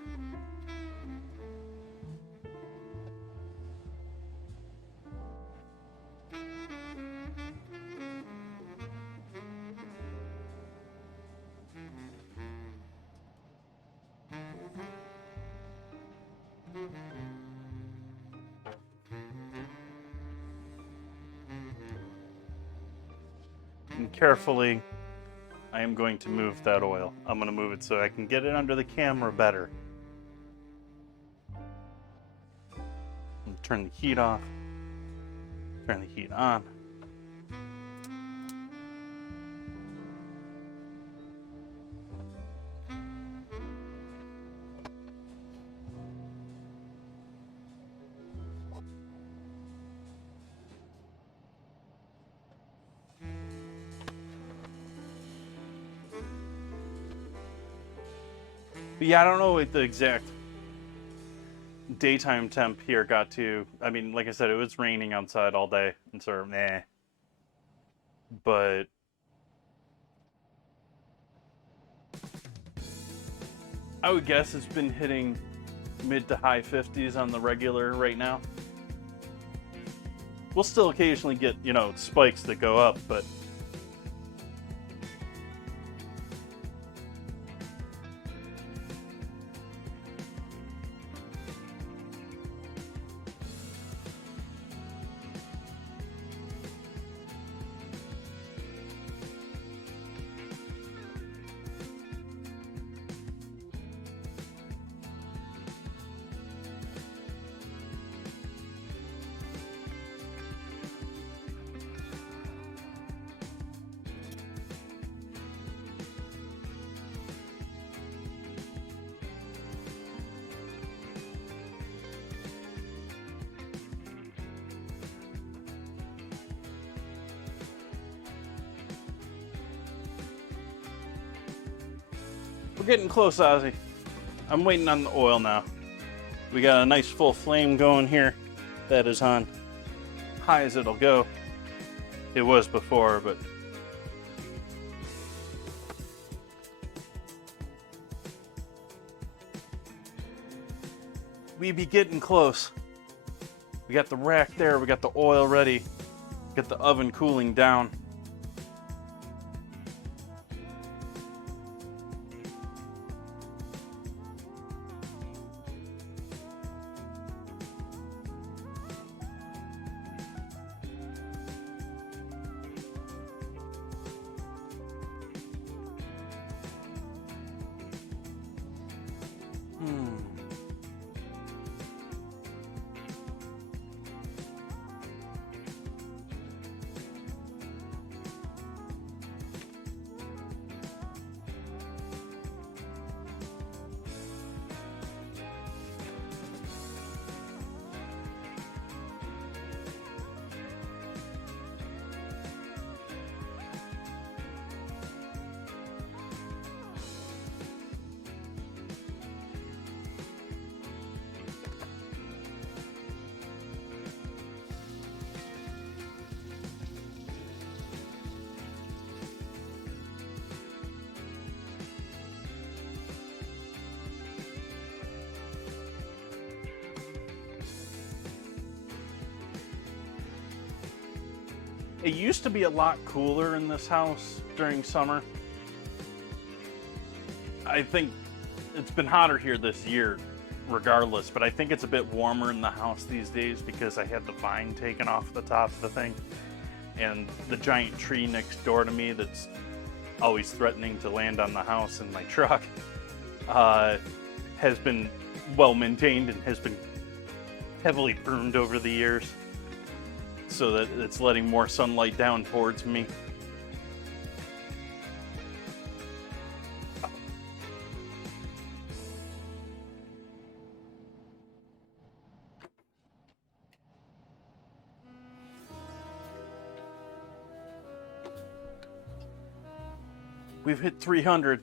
And carefully, I am going to move that oil. I'm going to move it so I can get it under the camera better. And turn the heat off. Turn the heat on. But yeah, I don't know what the exact daytime temp here got to. I mean, like I said, it was raining outside all day, and sort of meh. But I would guess it's been hitting mid to high 50s on the regular right now. We'll still occasionally get, spikes that go up, but we're getting close, Ozzy. I'm waiting on the oil now. We got a nice full flame going here. That is on high as it'll go. It was before, but we be getting close. We got the rack there, we got the oil ready, get the oven cooling down. It used to be a lot cooler in this house during summer. I think it's been hotter here this year regardless, but I think it's a bit warmer in the house these days because I had the vine taken off the top of the thing, and the giant tree next door to me that's always threatening to land on the house and my truck has been well maintained and has been heavily pruned over the years, so that it's letting more sunlight down towards me. We've hit 300.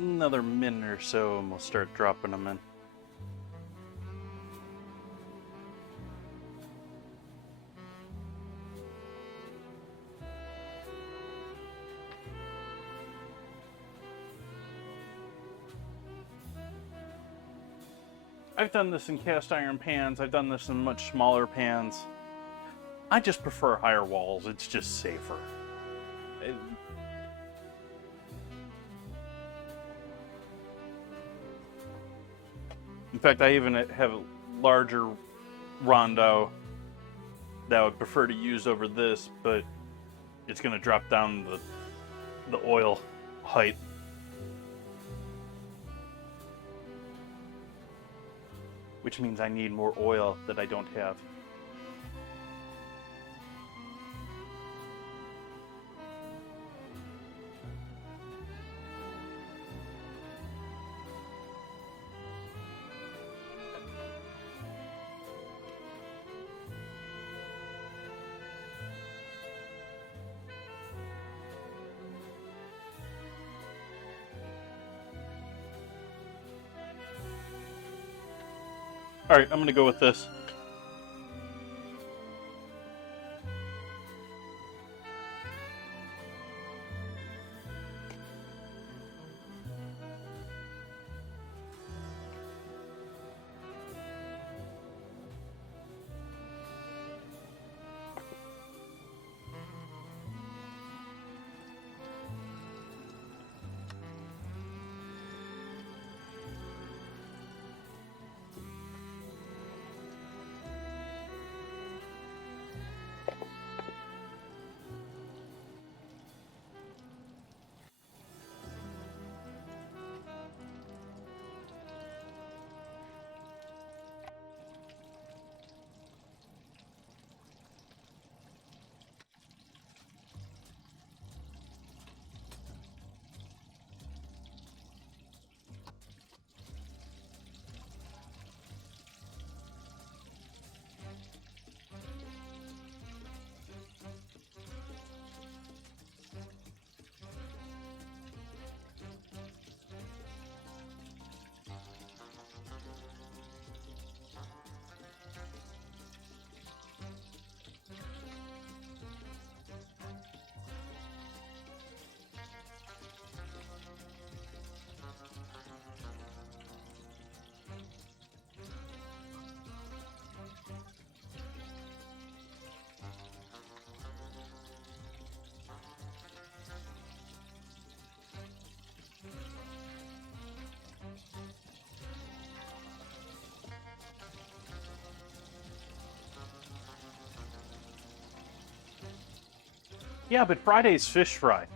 Another minute or so and we'll start dropping them in. I've done this in cast iron pans. I've done this in much smaller pans. I just prefer higher walls. It's just safer. In fact, I even have a larger rondo that I would prefer to use over this, but it's going to drop down the oil height. Which means I need more oil that I don't have. Alright, I'm gonna go with this. Yeah, but Friday's fish fry.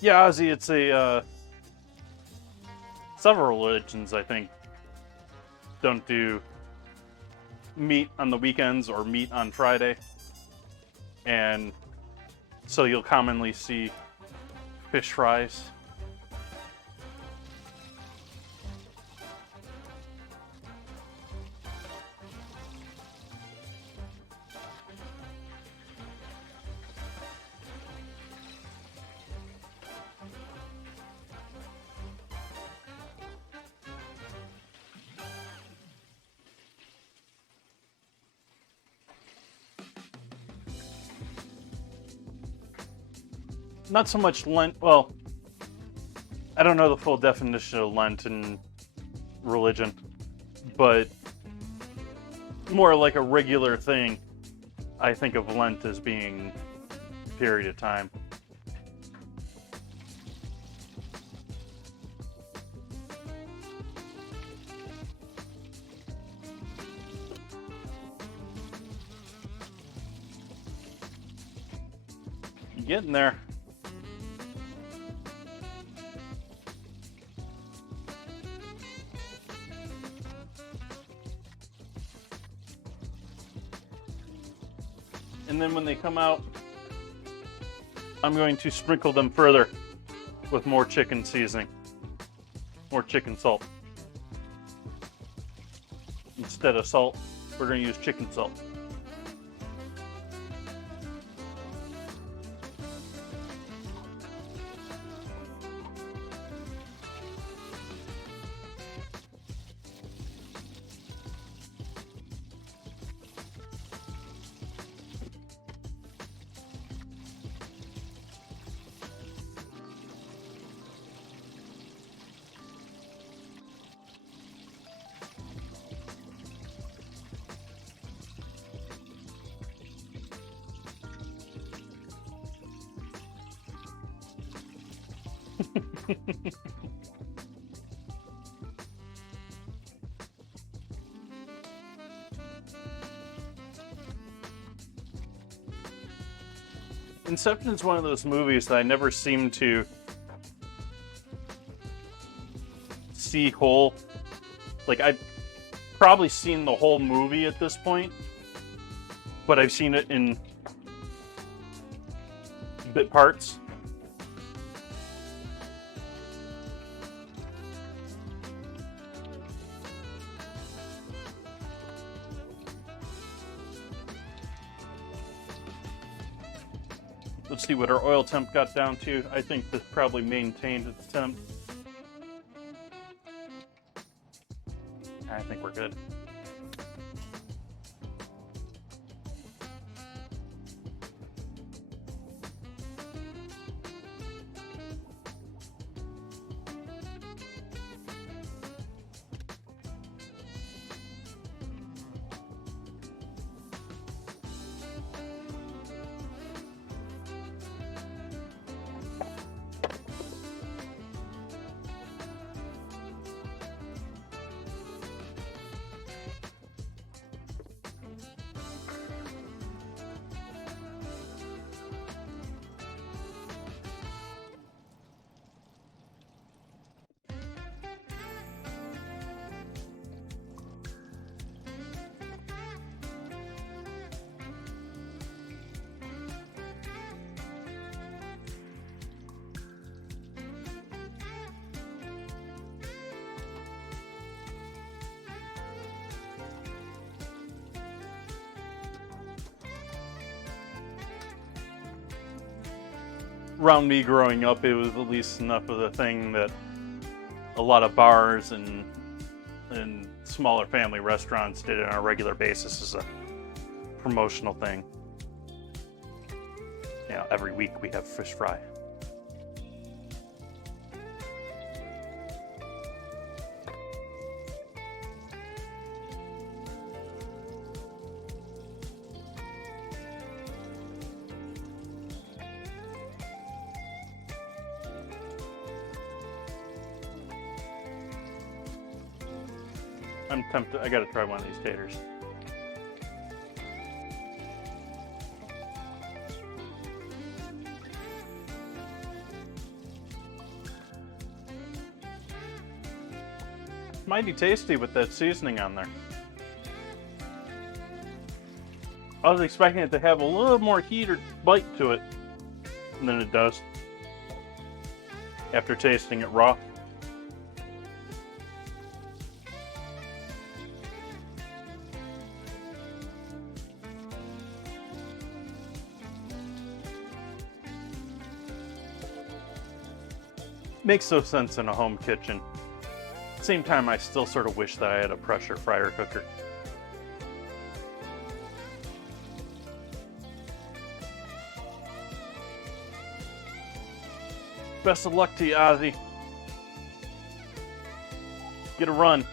Yeah, Ozzy, it's a several religions, I think. don't do meat on the weekends or meat on Friday. And so you'll commonly see fish fries. Not so much Lent, well, I don't know the full definition of Lent in religion, but more like a regular thing. I think of Lent as being a period of time. Getting there. And then when they come out, I'm going to sprinkle them further with more chicken seasoning, more chicken salt. Instead of salt, we're going to use chicken salt. Inception is one of those movies that I never seem to see whole. Like, I've probably seen the whole movie at this point, but I've seen it in bit parts. Let's see what our oil temp got down to. I think this probably maintained its temp. I think we're good. Around me growing up, it was at least enough of a thing that a lot of bars and smaller family restaurants did it on a regular basis as a promotional thing. You know, every week we have fish fry. I'm tempted. I gotta try one of these taters. mighty tasty with that seasoning on there. I was expecting it to have a little more heat or bite to it than it does after tasting it raw. Makes no sense in a home kitchen. At the same time, I still sort of wish that I had a pressure fryer cooker. Best of luck to you, Ozzy. Get a run.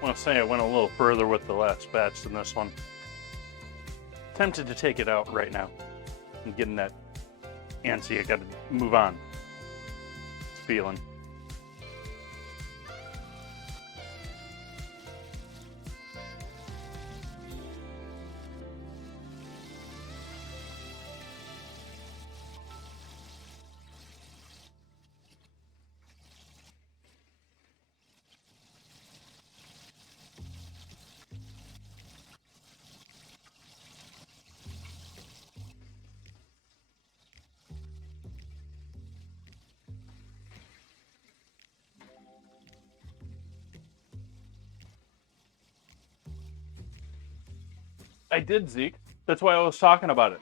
I want to say I went a little further with the last batch than this one. Tempted to take it out right now. I'm getting that antsy, I gotta move on. Feeling. I did, Zeke. That's why I was talking about it.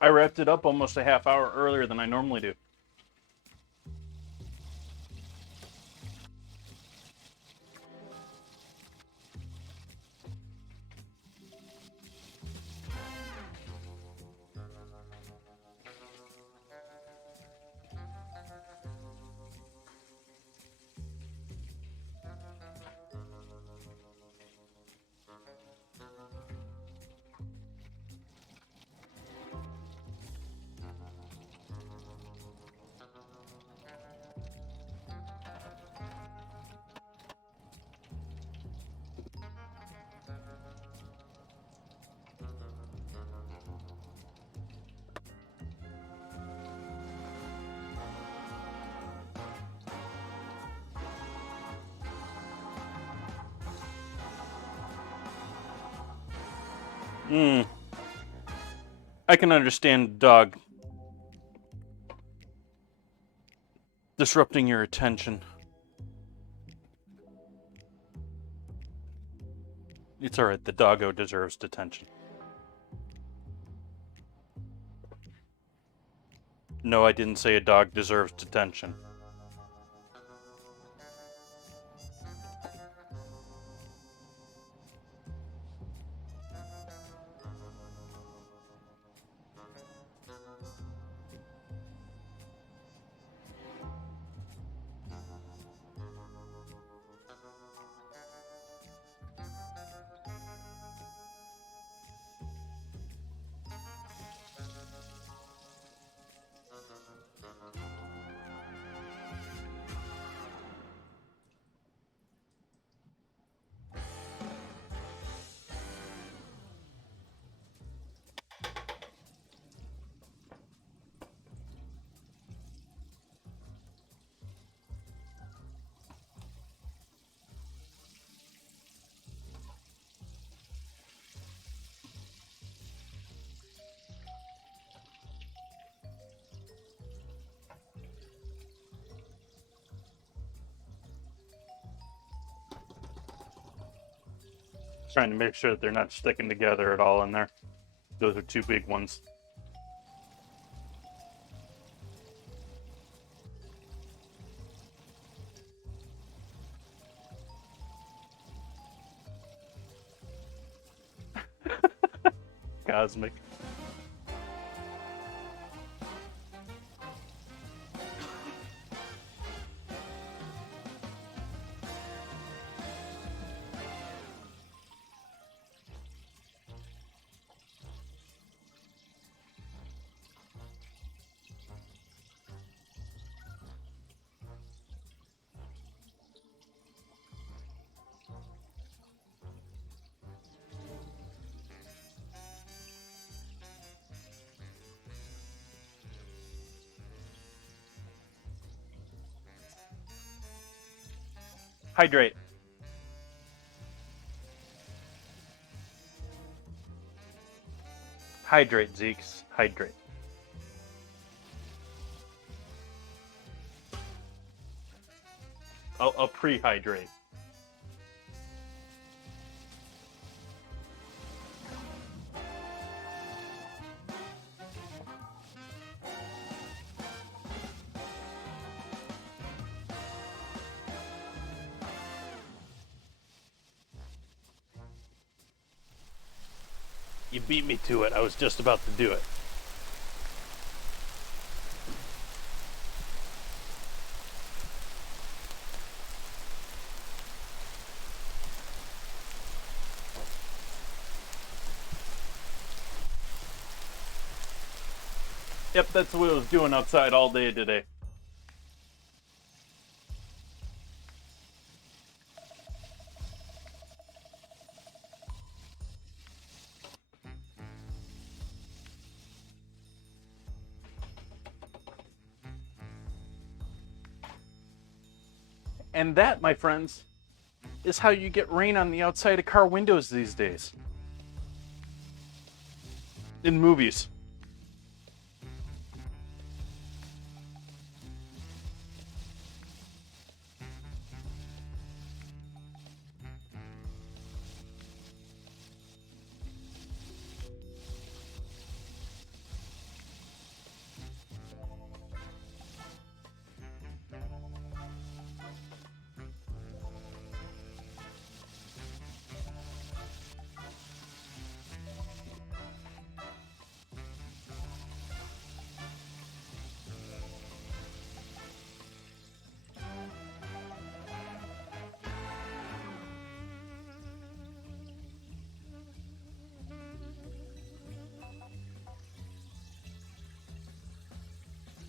I wrapped it up almost a half hour earlier than I normally do. I can understand dog disrupting your attention. It's alright, the doggo deserves detention. No, I didn't say a dog deserves detention. Trying to make sure that they're not sticking together at all in there. Those are two big ones. cosmic. Hydrate. Hydrate, Zeeks. Hydrate. I'll pre-hydrate. You beat me to it. I was just about to do it. Yep, that's what I was doing outside all day today. And that, my friends, is how you get rain on the outside of car windows these days. In movies.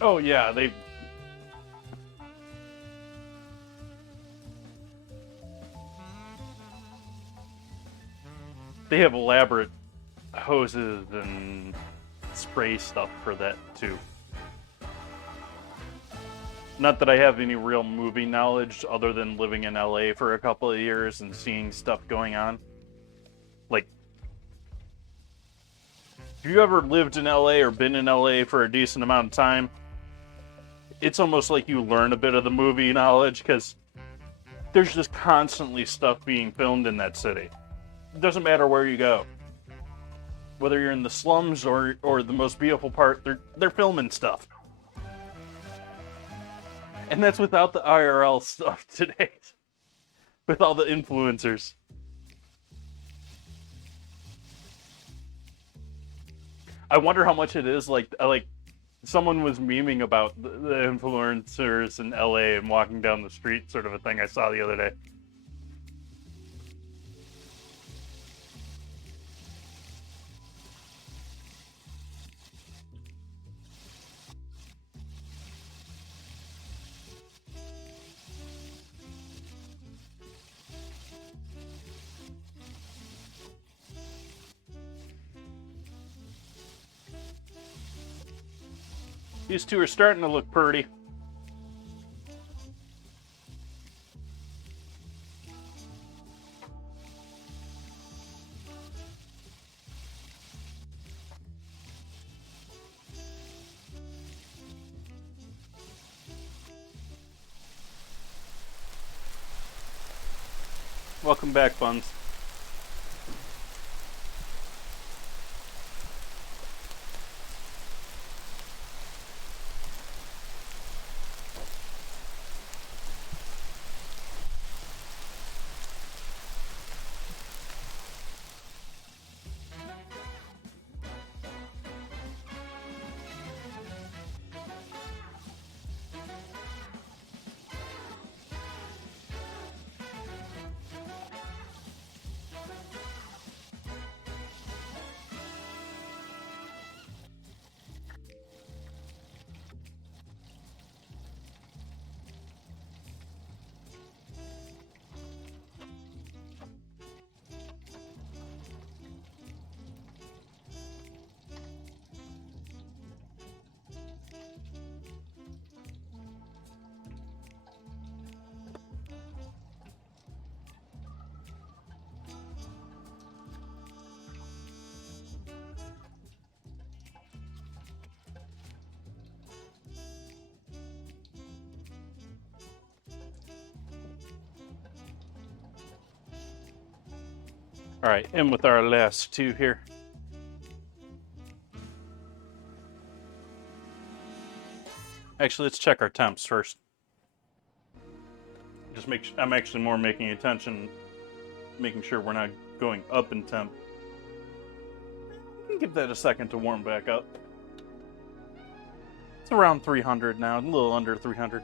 Oh yeah, they have elaborate hoses and spray stuff for that too. Not that I have any real movie knowledge other than living in LA for a couple of years and seeing stuff going on. Like, if you ever lived in LA or been in LA for a decent amount of time, it's almost like you learn a bit of the movie knowledge because there's just constantly stuff being filmed in that city. It doesn't matter where you go. Whether you're in the slums or the most beautiful part, they're filming stuff. And that's without the IRL stuff today. With all the influencers. I wonder how much it is like someone was memeing about the influencers in LA and walking down the street sort of a thing I saw the other day. These two are starting to look pretty. Welcome back, Buns. All right, in with our last two here. Actually, let's check our temps first. I'm actually more making attention, making sure we're not going up in temp. Give that a second to warm back up. It's around 300 now, a little under 300.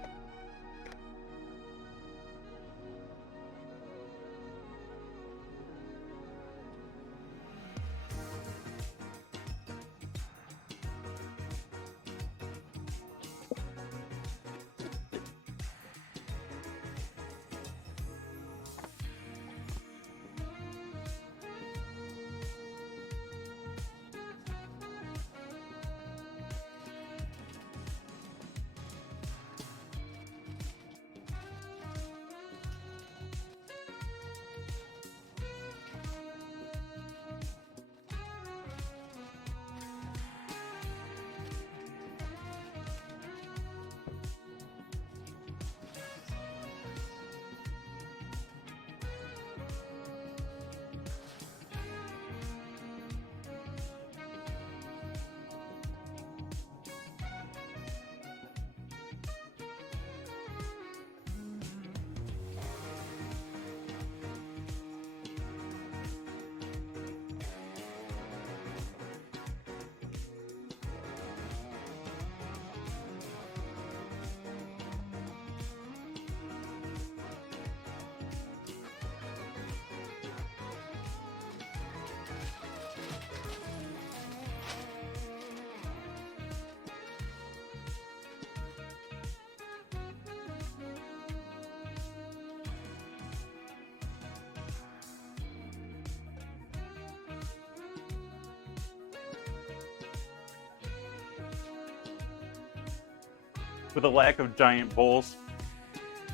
With a lack of giant bowls,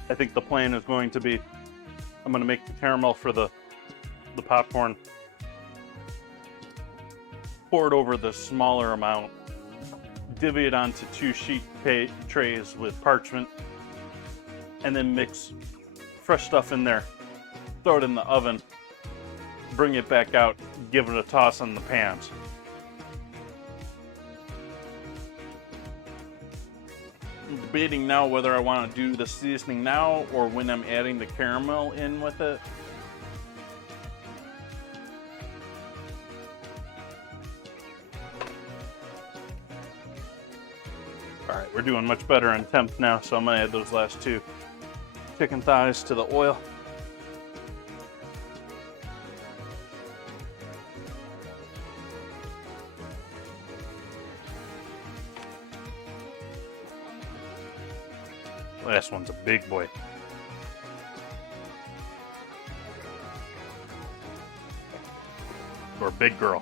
I think the plan is going to be, I'm going to make the caramel for the popcorn, pour it over the smaller amount, divvy it onto 2 sheet trays with parchment, and then mix fresh stuff in there, throw it in the oven, bring it back out, give it a toss in the pans. I'm debating now whether I want to do the seasoning now or when I'm adding the caramel in with it. Alright, we're doing much better in temp now, so I'm going to add those last 2 chicken thighs to the oil. Last one's a big boy. Or a big girl.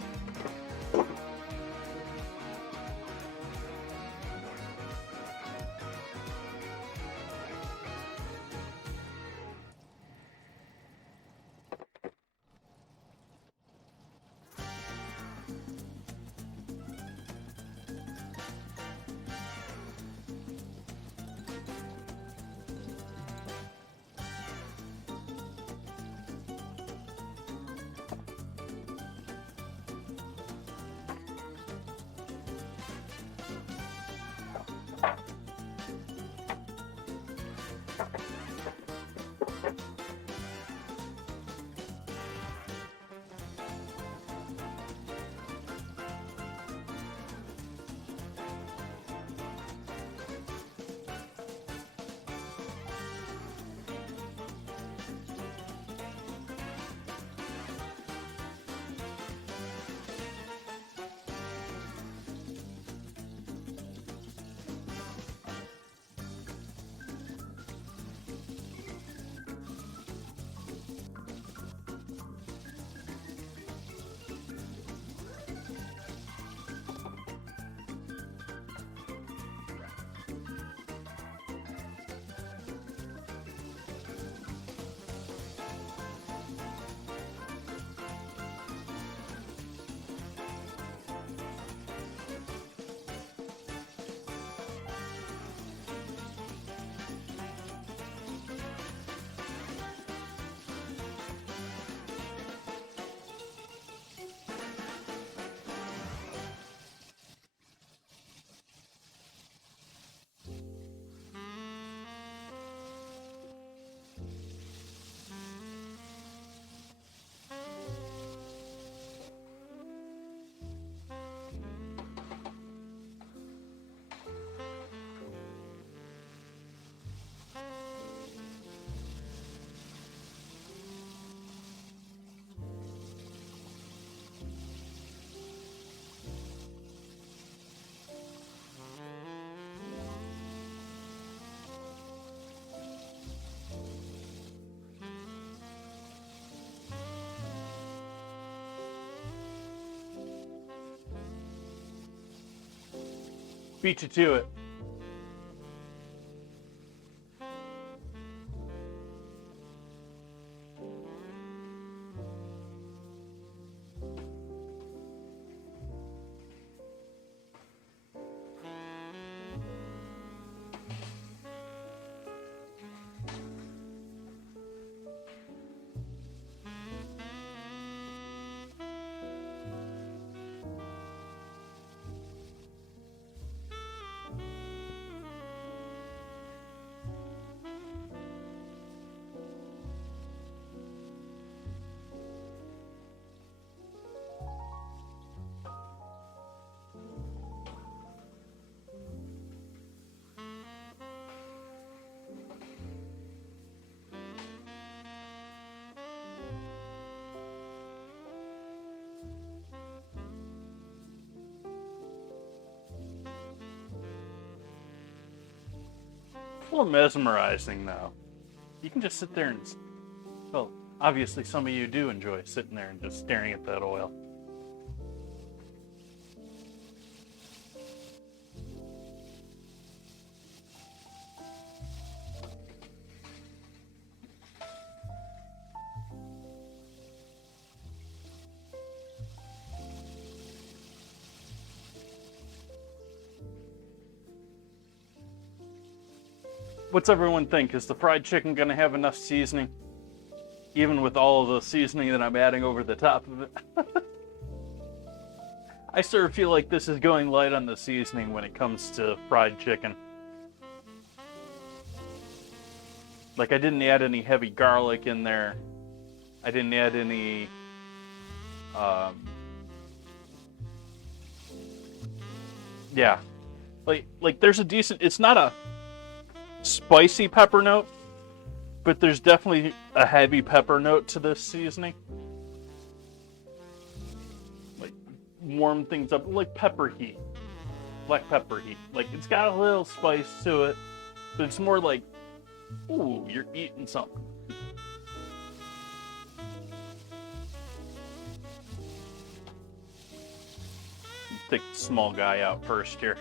Beat you to it. A little mesmerizing, though. You can just sit there and, well, obviously some of you do enjoy sitting there and just staring at that oil. What's everyone think? Is the fried chicken going to have enough seasoning? Even with all of the seasoning that I'm adding over the top of it? I sort of feel like this is going light on the seasoning when it comes to fried chicken. Like, I didn't add any heavy garlic in there. I didn't add any... yeah. Like there's a decent... It's not a spicy pepper note, but there's definitely a heavy pepper note to this seasoning. Like, warm things up, like pepper heat. Black pepper heat. Like, it's got a little spice to it, but it's more like, ooh, you're eating something. Take the small guy out first here.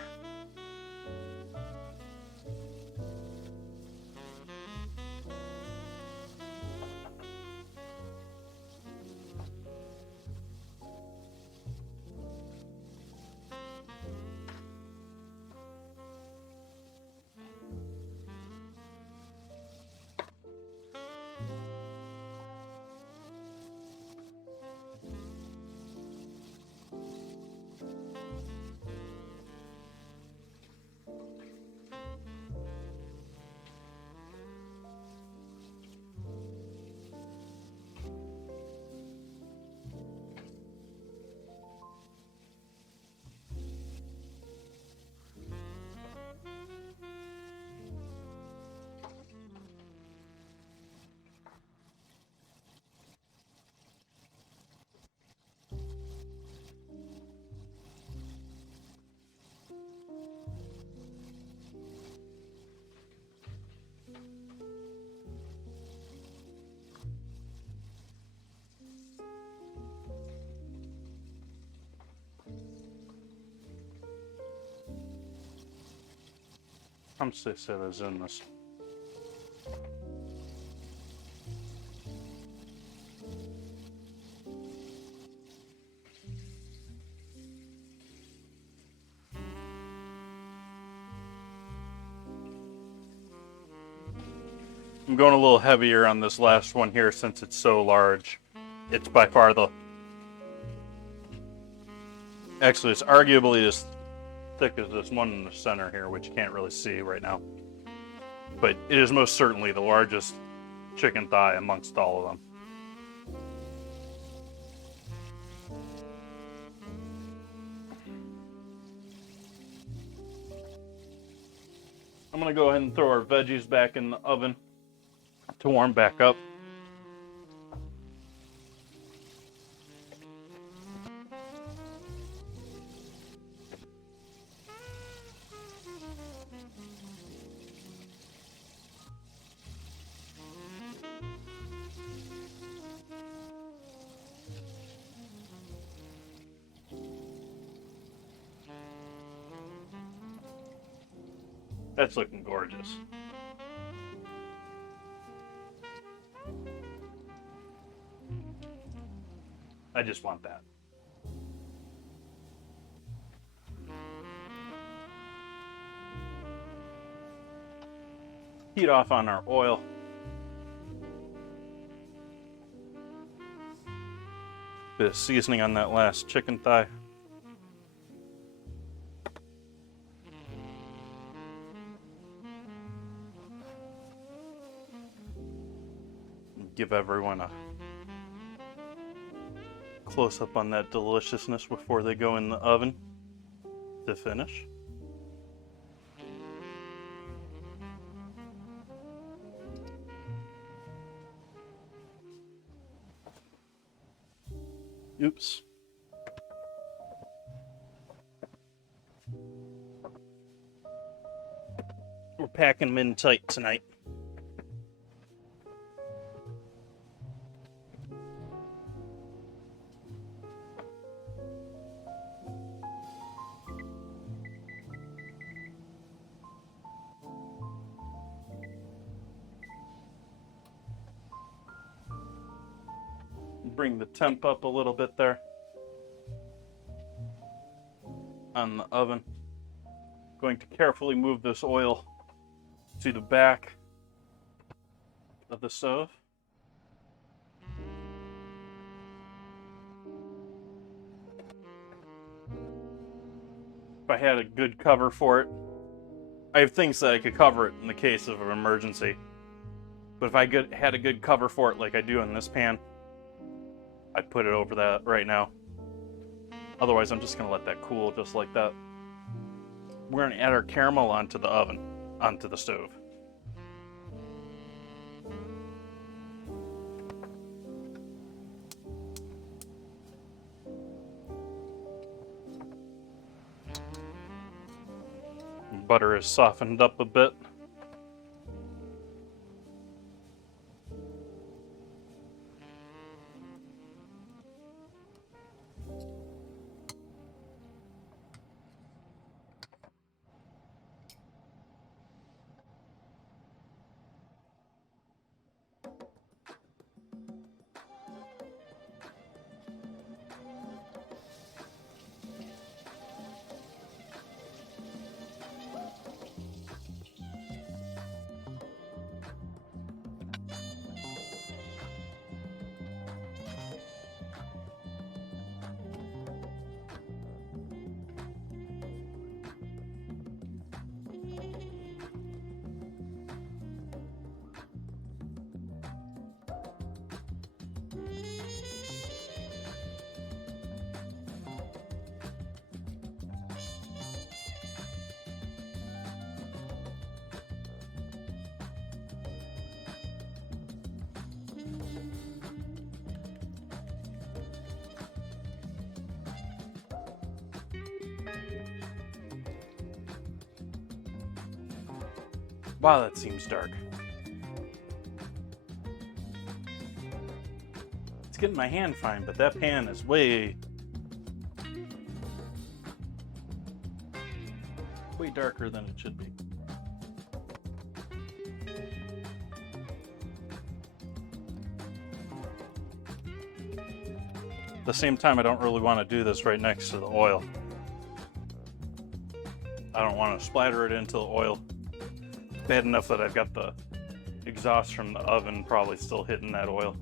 How much they say there's in this? I'm going a little heavier on this last one here since it's so large. It's by far the... Actually, it's arguably as thick as this one in the center here, which you can't really see right now. But it is most certainly the largest chicken thigh amongst all of them. I'm going to go ahead and throw our veggies back in the oven to warm back up. That's looking gorgeous. I just want that. Heat off on our oil. Bit of seasoning on that last chicken thigh. Give everyone a close up on that deliciousness before they go in the oven to finish. Oops. We're packing them in tight tonight. Bring the temp up a little bit there on the oven. Going to carefully move this oil to the back of the stove. If I had a good cover for it, I have things that I could cover it in the case of an emergency. But if I had a good cover for it like I do in this pan, I'd put it over that right now. Otherwise, I'm just going to let that cool just like that. We're going to add our caramel onto the oven, onto the stove. Butter is softened up a bit. Wow, that seems dark. It's getting my hand fine, but that pan is way darker than it should be. At the same time, I don't really want to do this right next to the oil. I don't want to splatter it into the oil. Bad enough that I've got the exhaust from the oven probably still hitting that oil.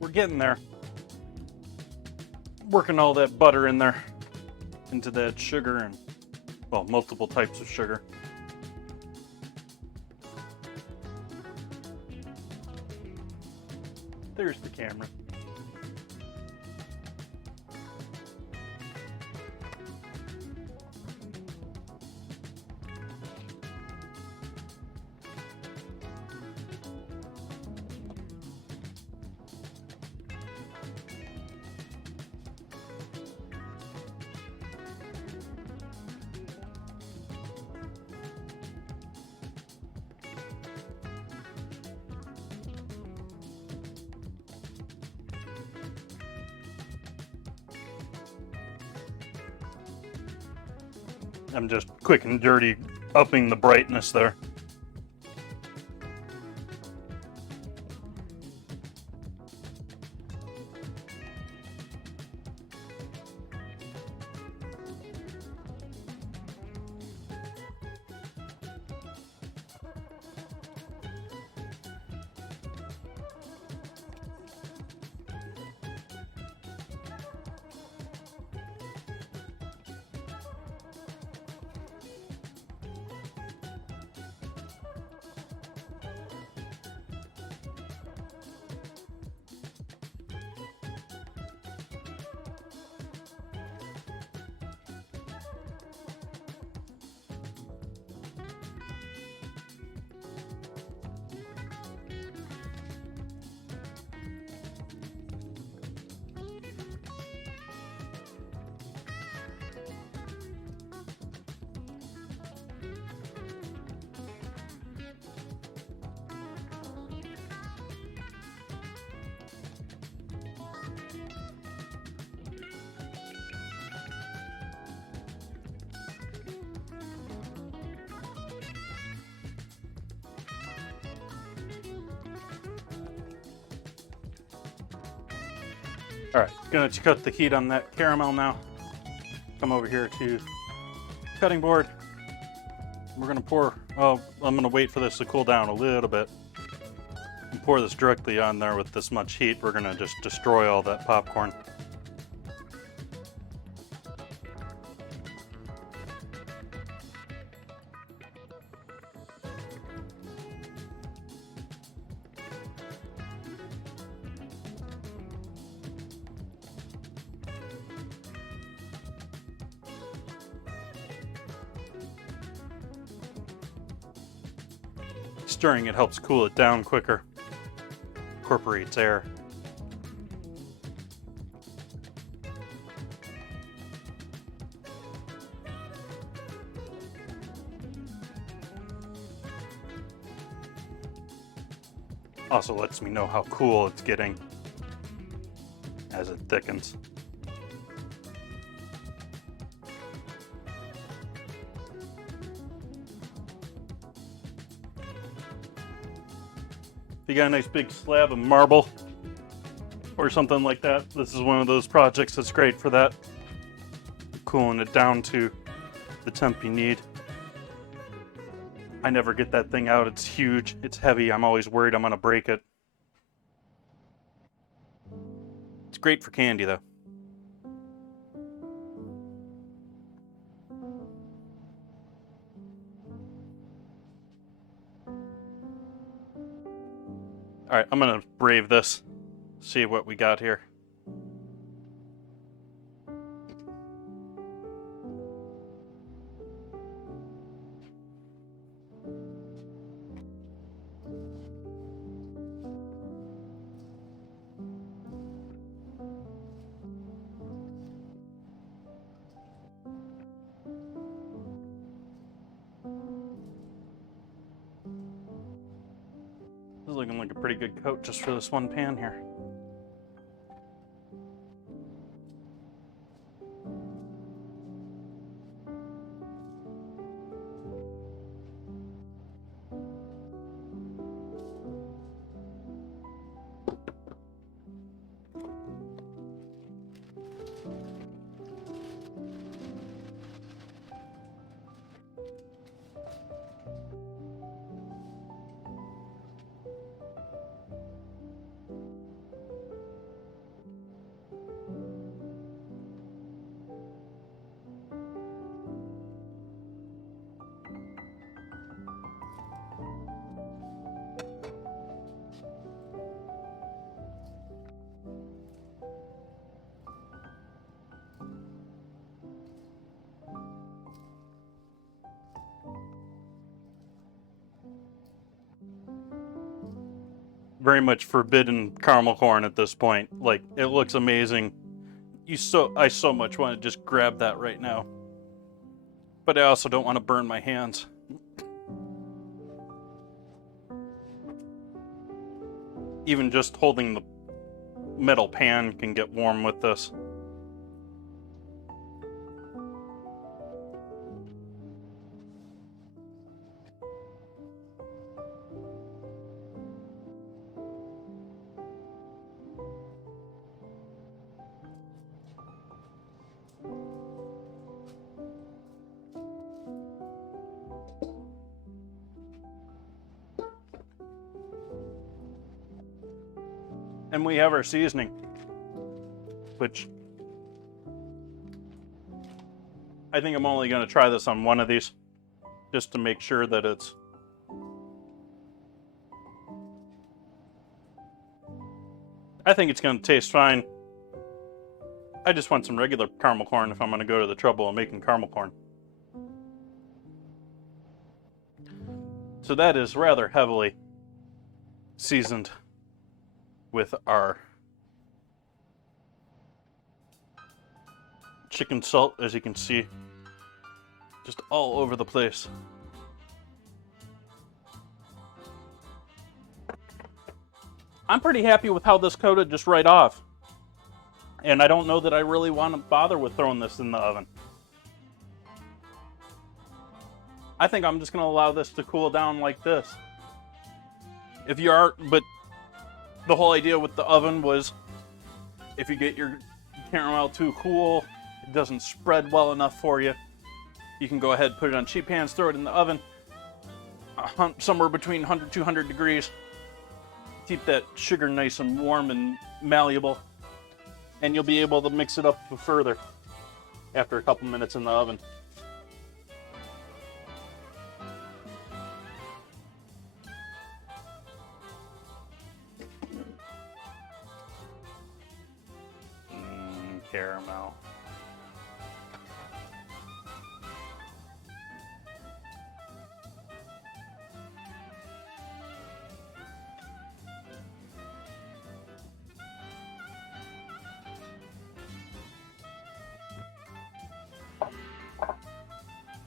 we're getting there. Working all that butter in there into that sugar and, well, multiple types of sugar. There's the camera. I'm just quick and dirty upping the brightness there. All right, gonna cut the heat on that caramel now. Come over here to cutting board. We're gonna pour, oh, I'm gonna wait for this to cool down a little bit. And pour this directly on there with this much heat. We're gonna just destroy all that popcorn. Stirring it helps cool it down quicker, incorporates air. Also lets me know how cool it's getting as it thickens. If you got a nice big slab of marble or something like that, this is one of those projects that's great for that. Cooling it down to the temp you need. I never get that thing out. It's huge. It's heavy. I'm always worried I'm going to break it. It's great for candy, though. All right, I'm going to brave this, see what we got here. This is looking like a pretty good coat just for this one pan here. very much forbidden caramel corn at this point. Like, it looks amazing. I so much want to just grab that right now. But I also don't want to burn my hands. Even just holding the metal pan can get warm with this. And we have our seasoning, which I think I'm only going to try this on one of these, just to make sure that it's I think it's going to taste fine. I just want some regular caramel corn if I'm going to go to the trouble of making caramel corn. So that is rather heavily seasoned with our chicken salt, as you can see, just all over the place. I'm pretty happy with how this coated just right off. And I don't know that I really want to bother with throwing this in the oven. I think I'm just going to allow this to cool down like this. But the whole idea with the oven was if you get your caramel too cool, it doesn't spread well enough for you, you can go ahead, put it on cheap pans, throw it in the oven, somewhere between 100 and 200 degrees. Keep that sugar nice and warm and malleable, and you'll be able to mix it up further after a couple minutes in the oven. Caramel.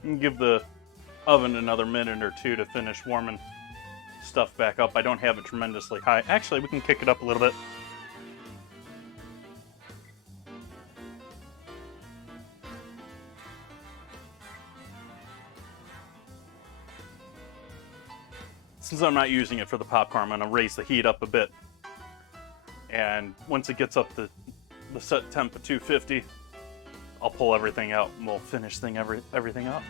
And give the oven another minute or two to finish warming stuff back up. I don't have it tremendously high. Actually, we can kick it up a little bit. Since I'm not using it for the popcorn, I'm going to raise the heat up a bit. And once it gets up to the set temp of 250, I'll pull everything out and we'll finish everything up.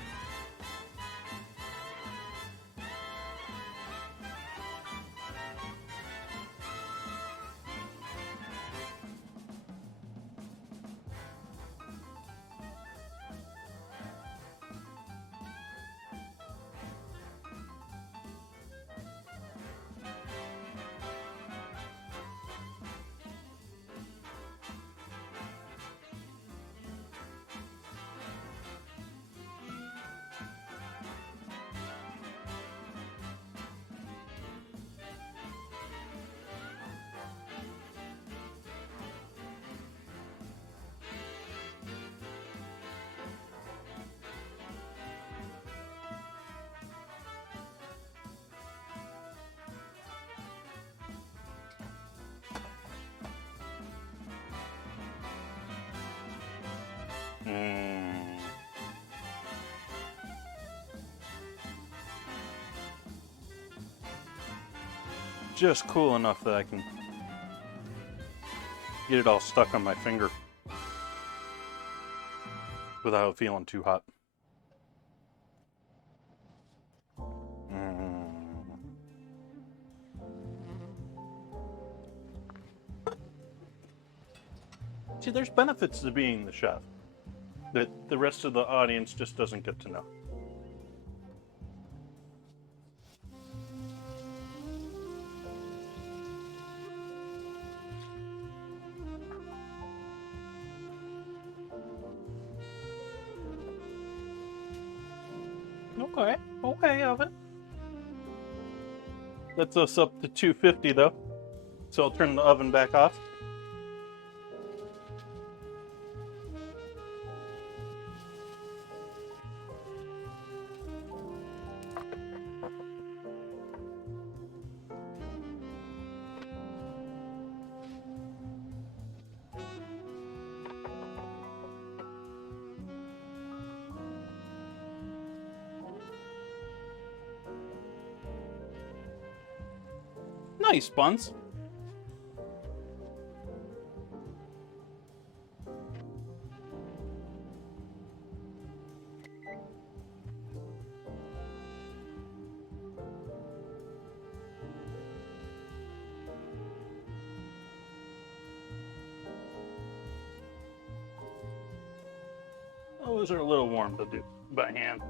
Just cool enough that I can get it all stuck on my finger without feeling too hot. See, there's benefits to being the chef that the rest of the audience just doesn't get to know. Okay, oven. That's us up to 250 though. So I'll turn the oven back off. Nice buns. Oh, those are a little warm to do by hand.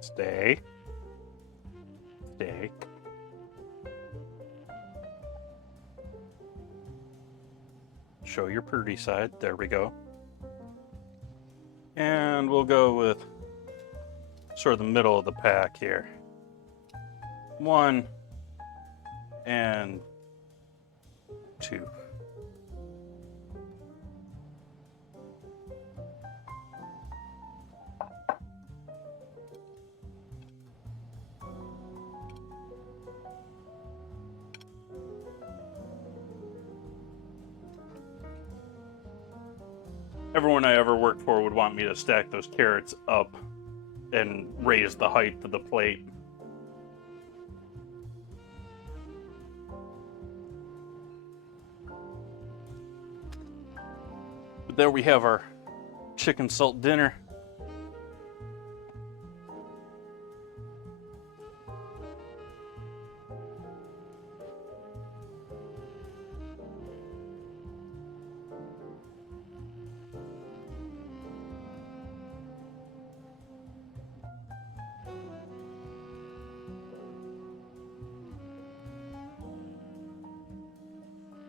Stay. Stay. Show your pretty side. There we go. And we'll go with sort of the middle of the pack here. 1 and 2. Everyone I ever worked for would want me to stack those carrots up and raise the height of the plate. But there we have our chicken salt dinner.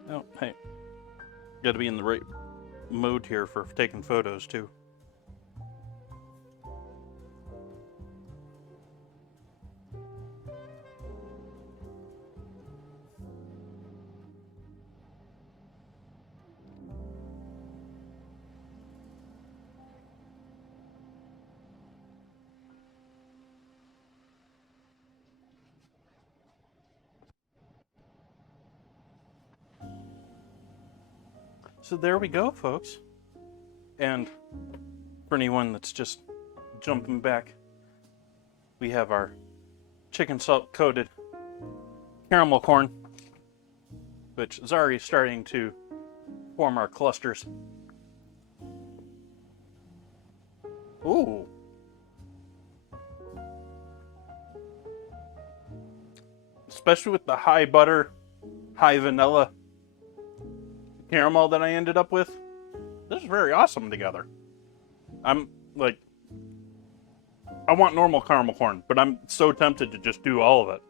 Oh, hey, gotta be in the right mode here for taking photos too. So there we go, folks. And for anyone that's just jumping back, we have our chicken salt coated caramel corn, which is already starting to form our clusters. Ooh. Especially with the high butter, high vanilla caramel that I ended up with. This is very awesome together. I'm like, I want normal caramel corn, but I'm so tempted to just do all of it.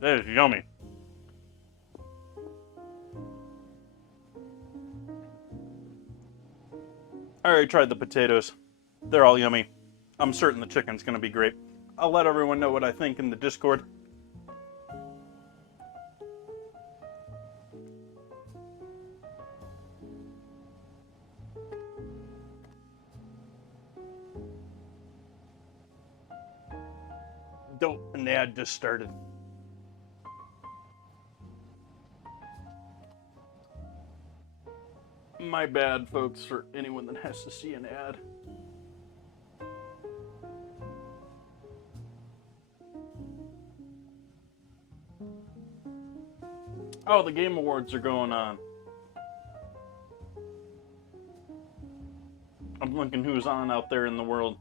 That is yummy. I already tried the potatoes. They're all yummy. I'm certain the chicken's gonna be great. I'll let everyone know what I think in the Discord. Dope, and the ad just started. My bad, folks, for anyone that has to see an ad. Oh, the Game Awards are going on. I'm looking who's on out there in the world.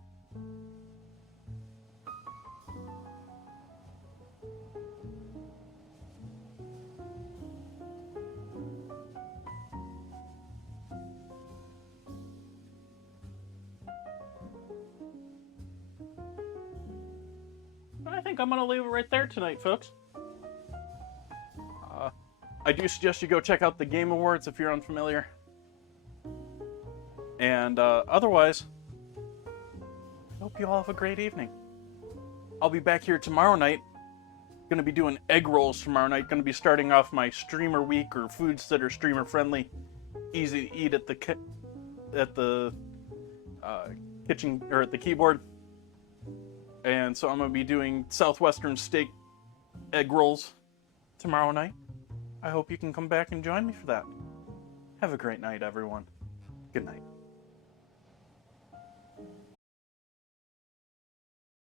think I'm going to leave it right there tonight, folks. I do suggest you go check out the Game Awards if you're unfamiliar. And otherwise, I hope you all have a great evening. I'll be back here tomorrow night. Gonna be doing egg rolls tomorrow night. Gonna be starting off my streamer week, or foods that are streamer friendly, easy to eat at the kitchen, or at the keyboard. And so I'm gonna be doing Southwestern steak egg rolls tomorrow night. I hope you can come back and join me for that. Have a great night, everyone. Good night.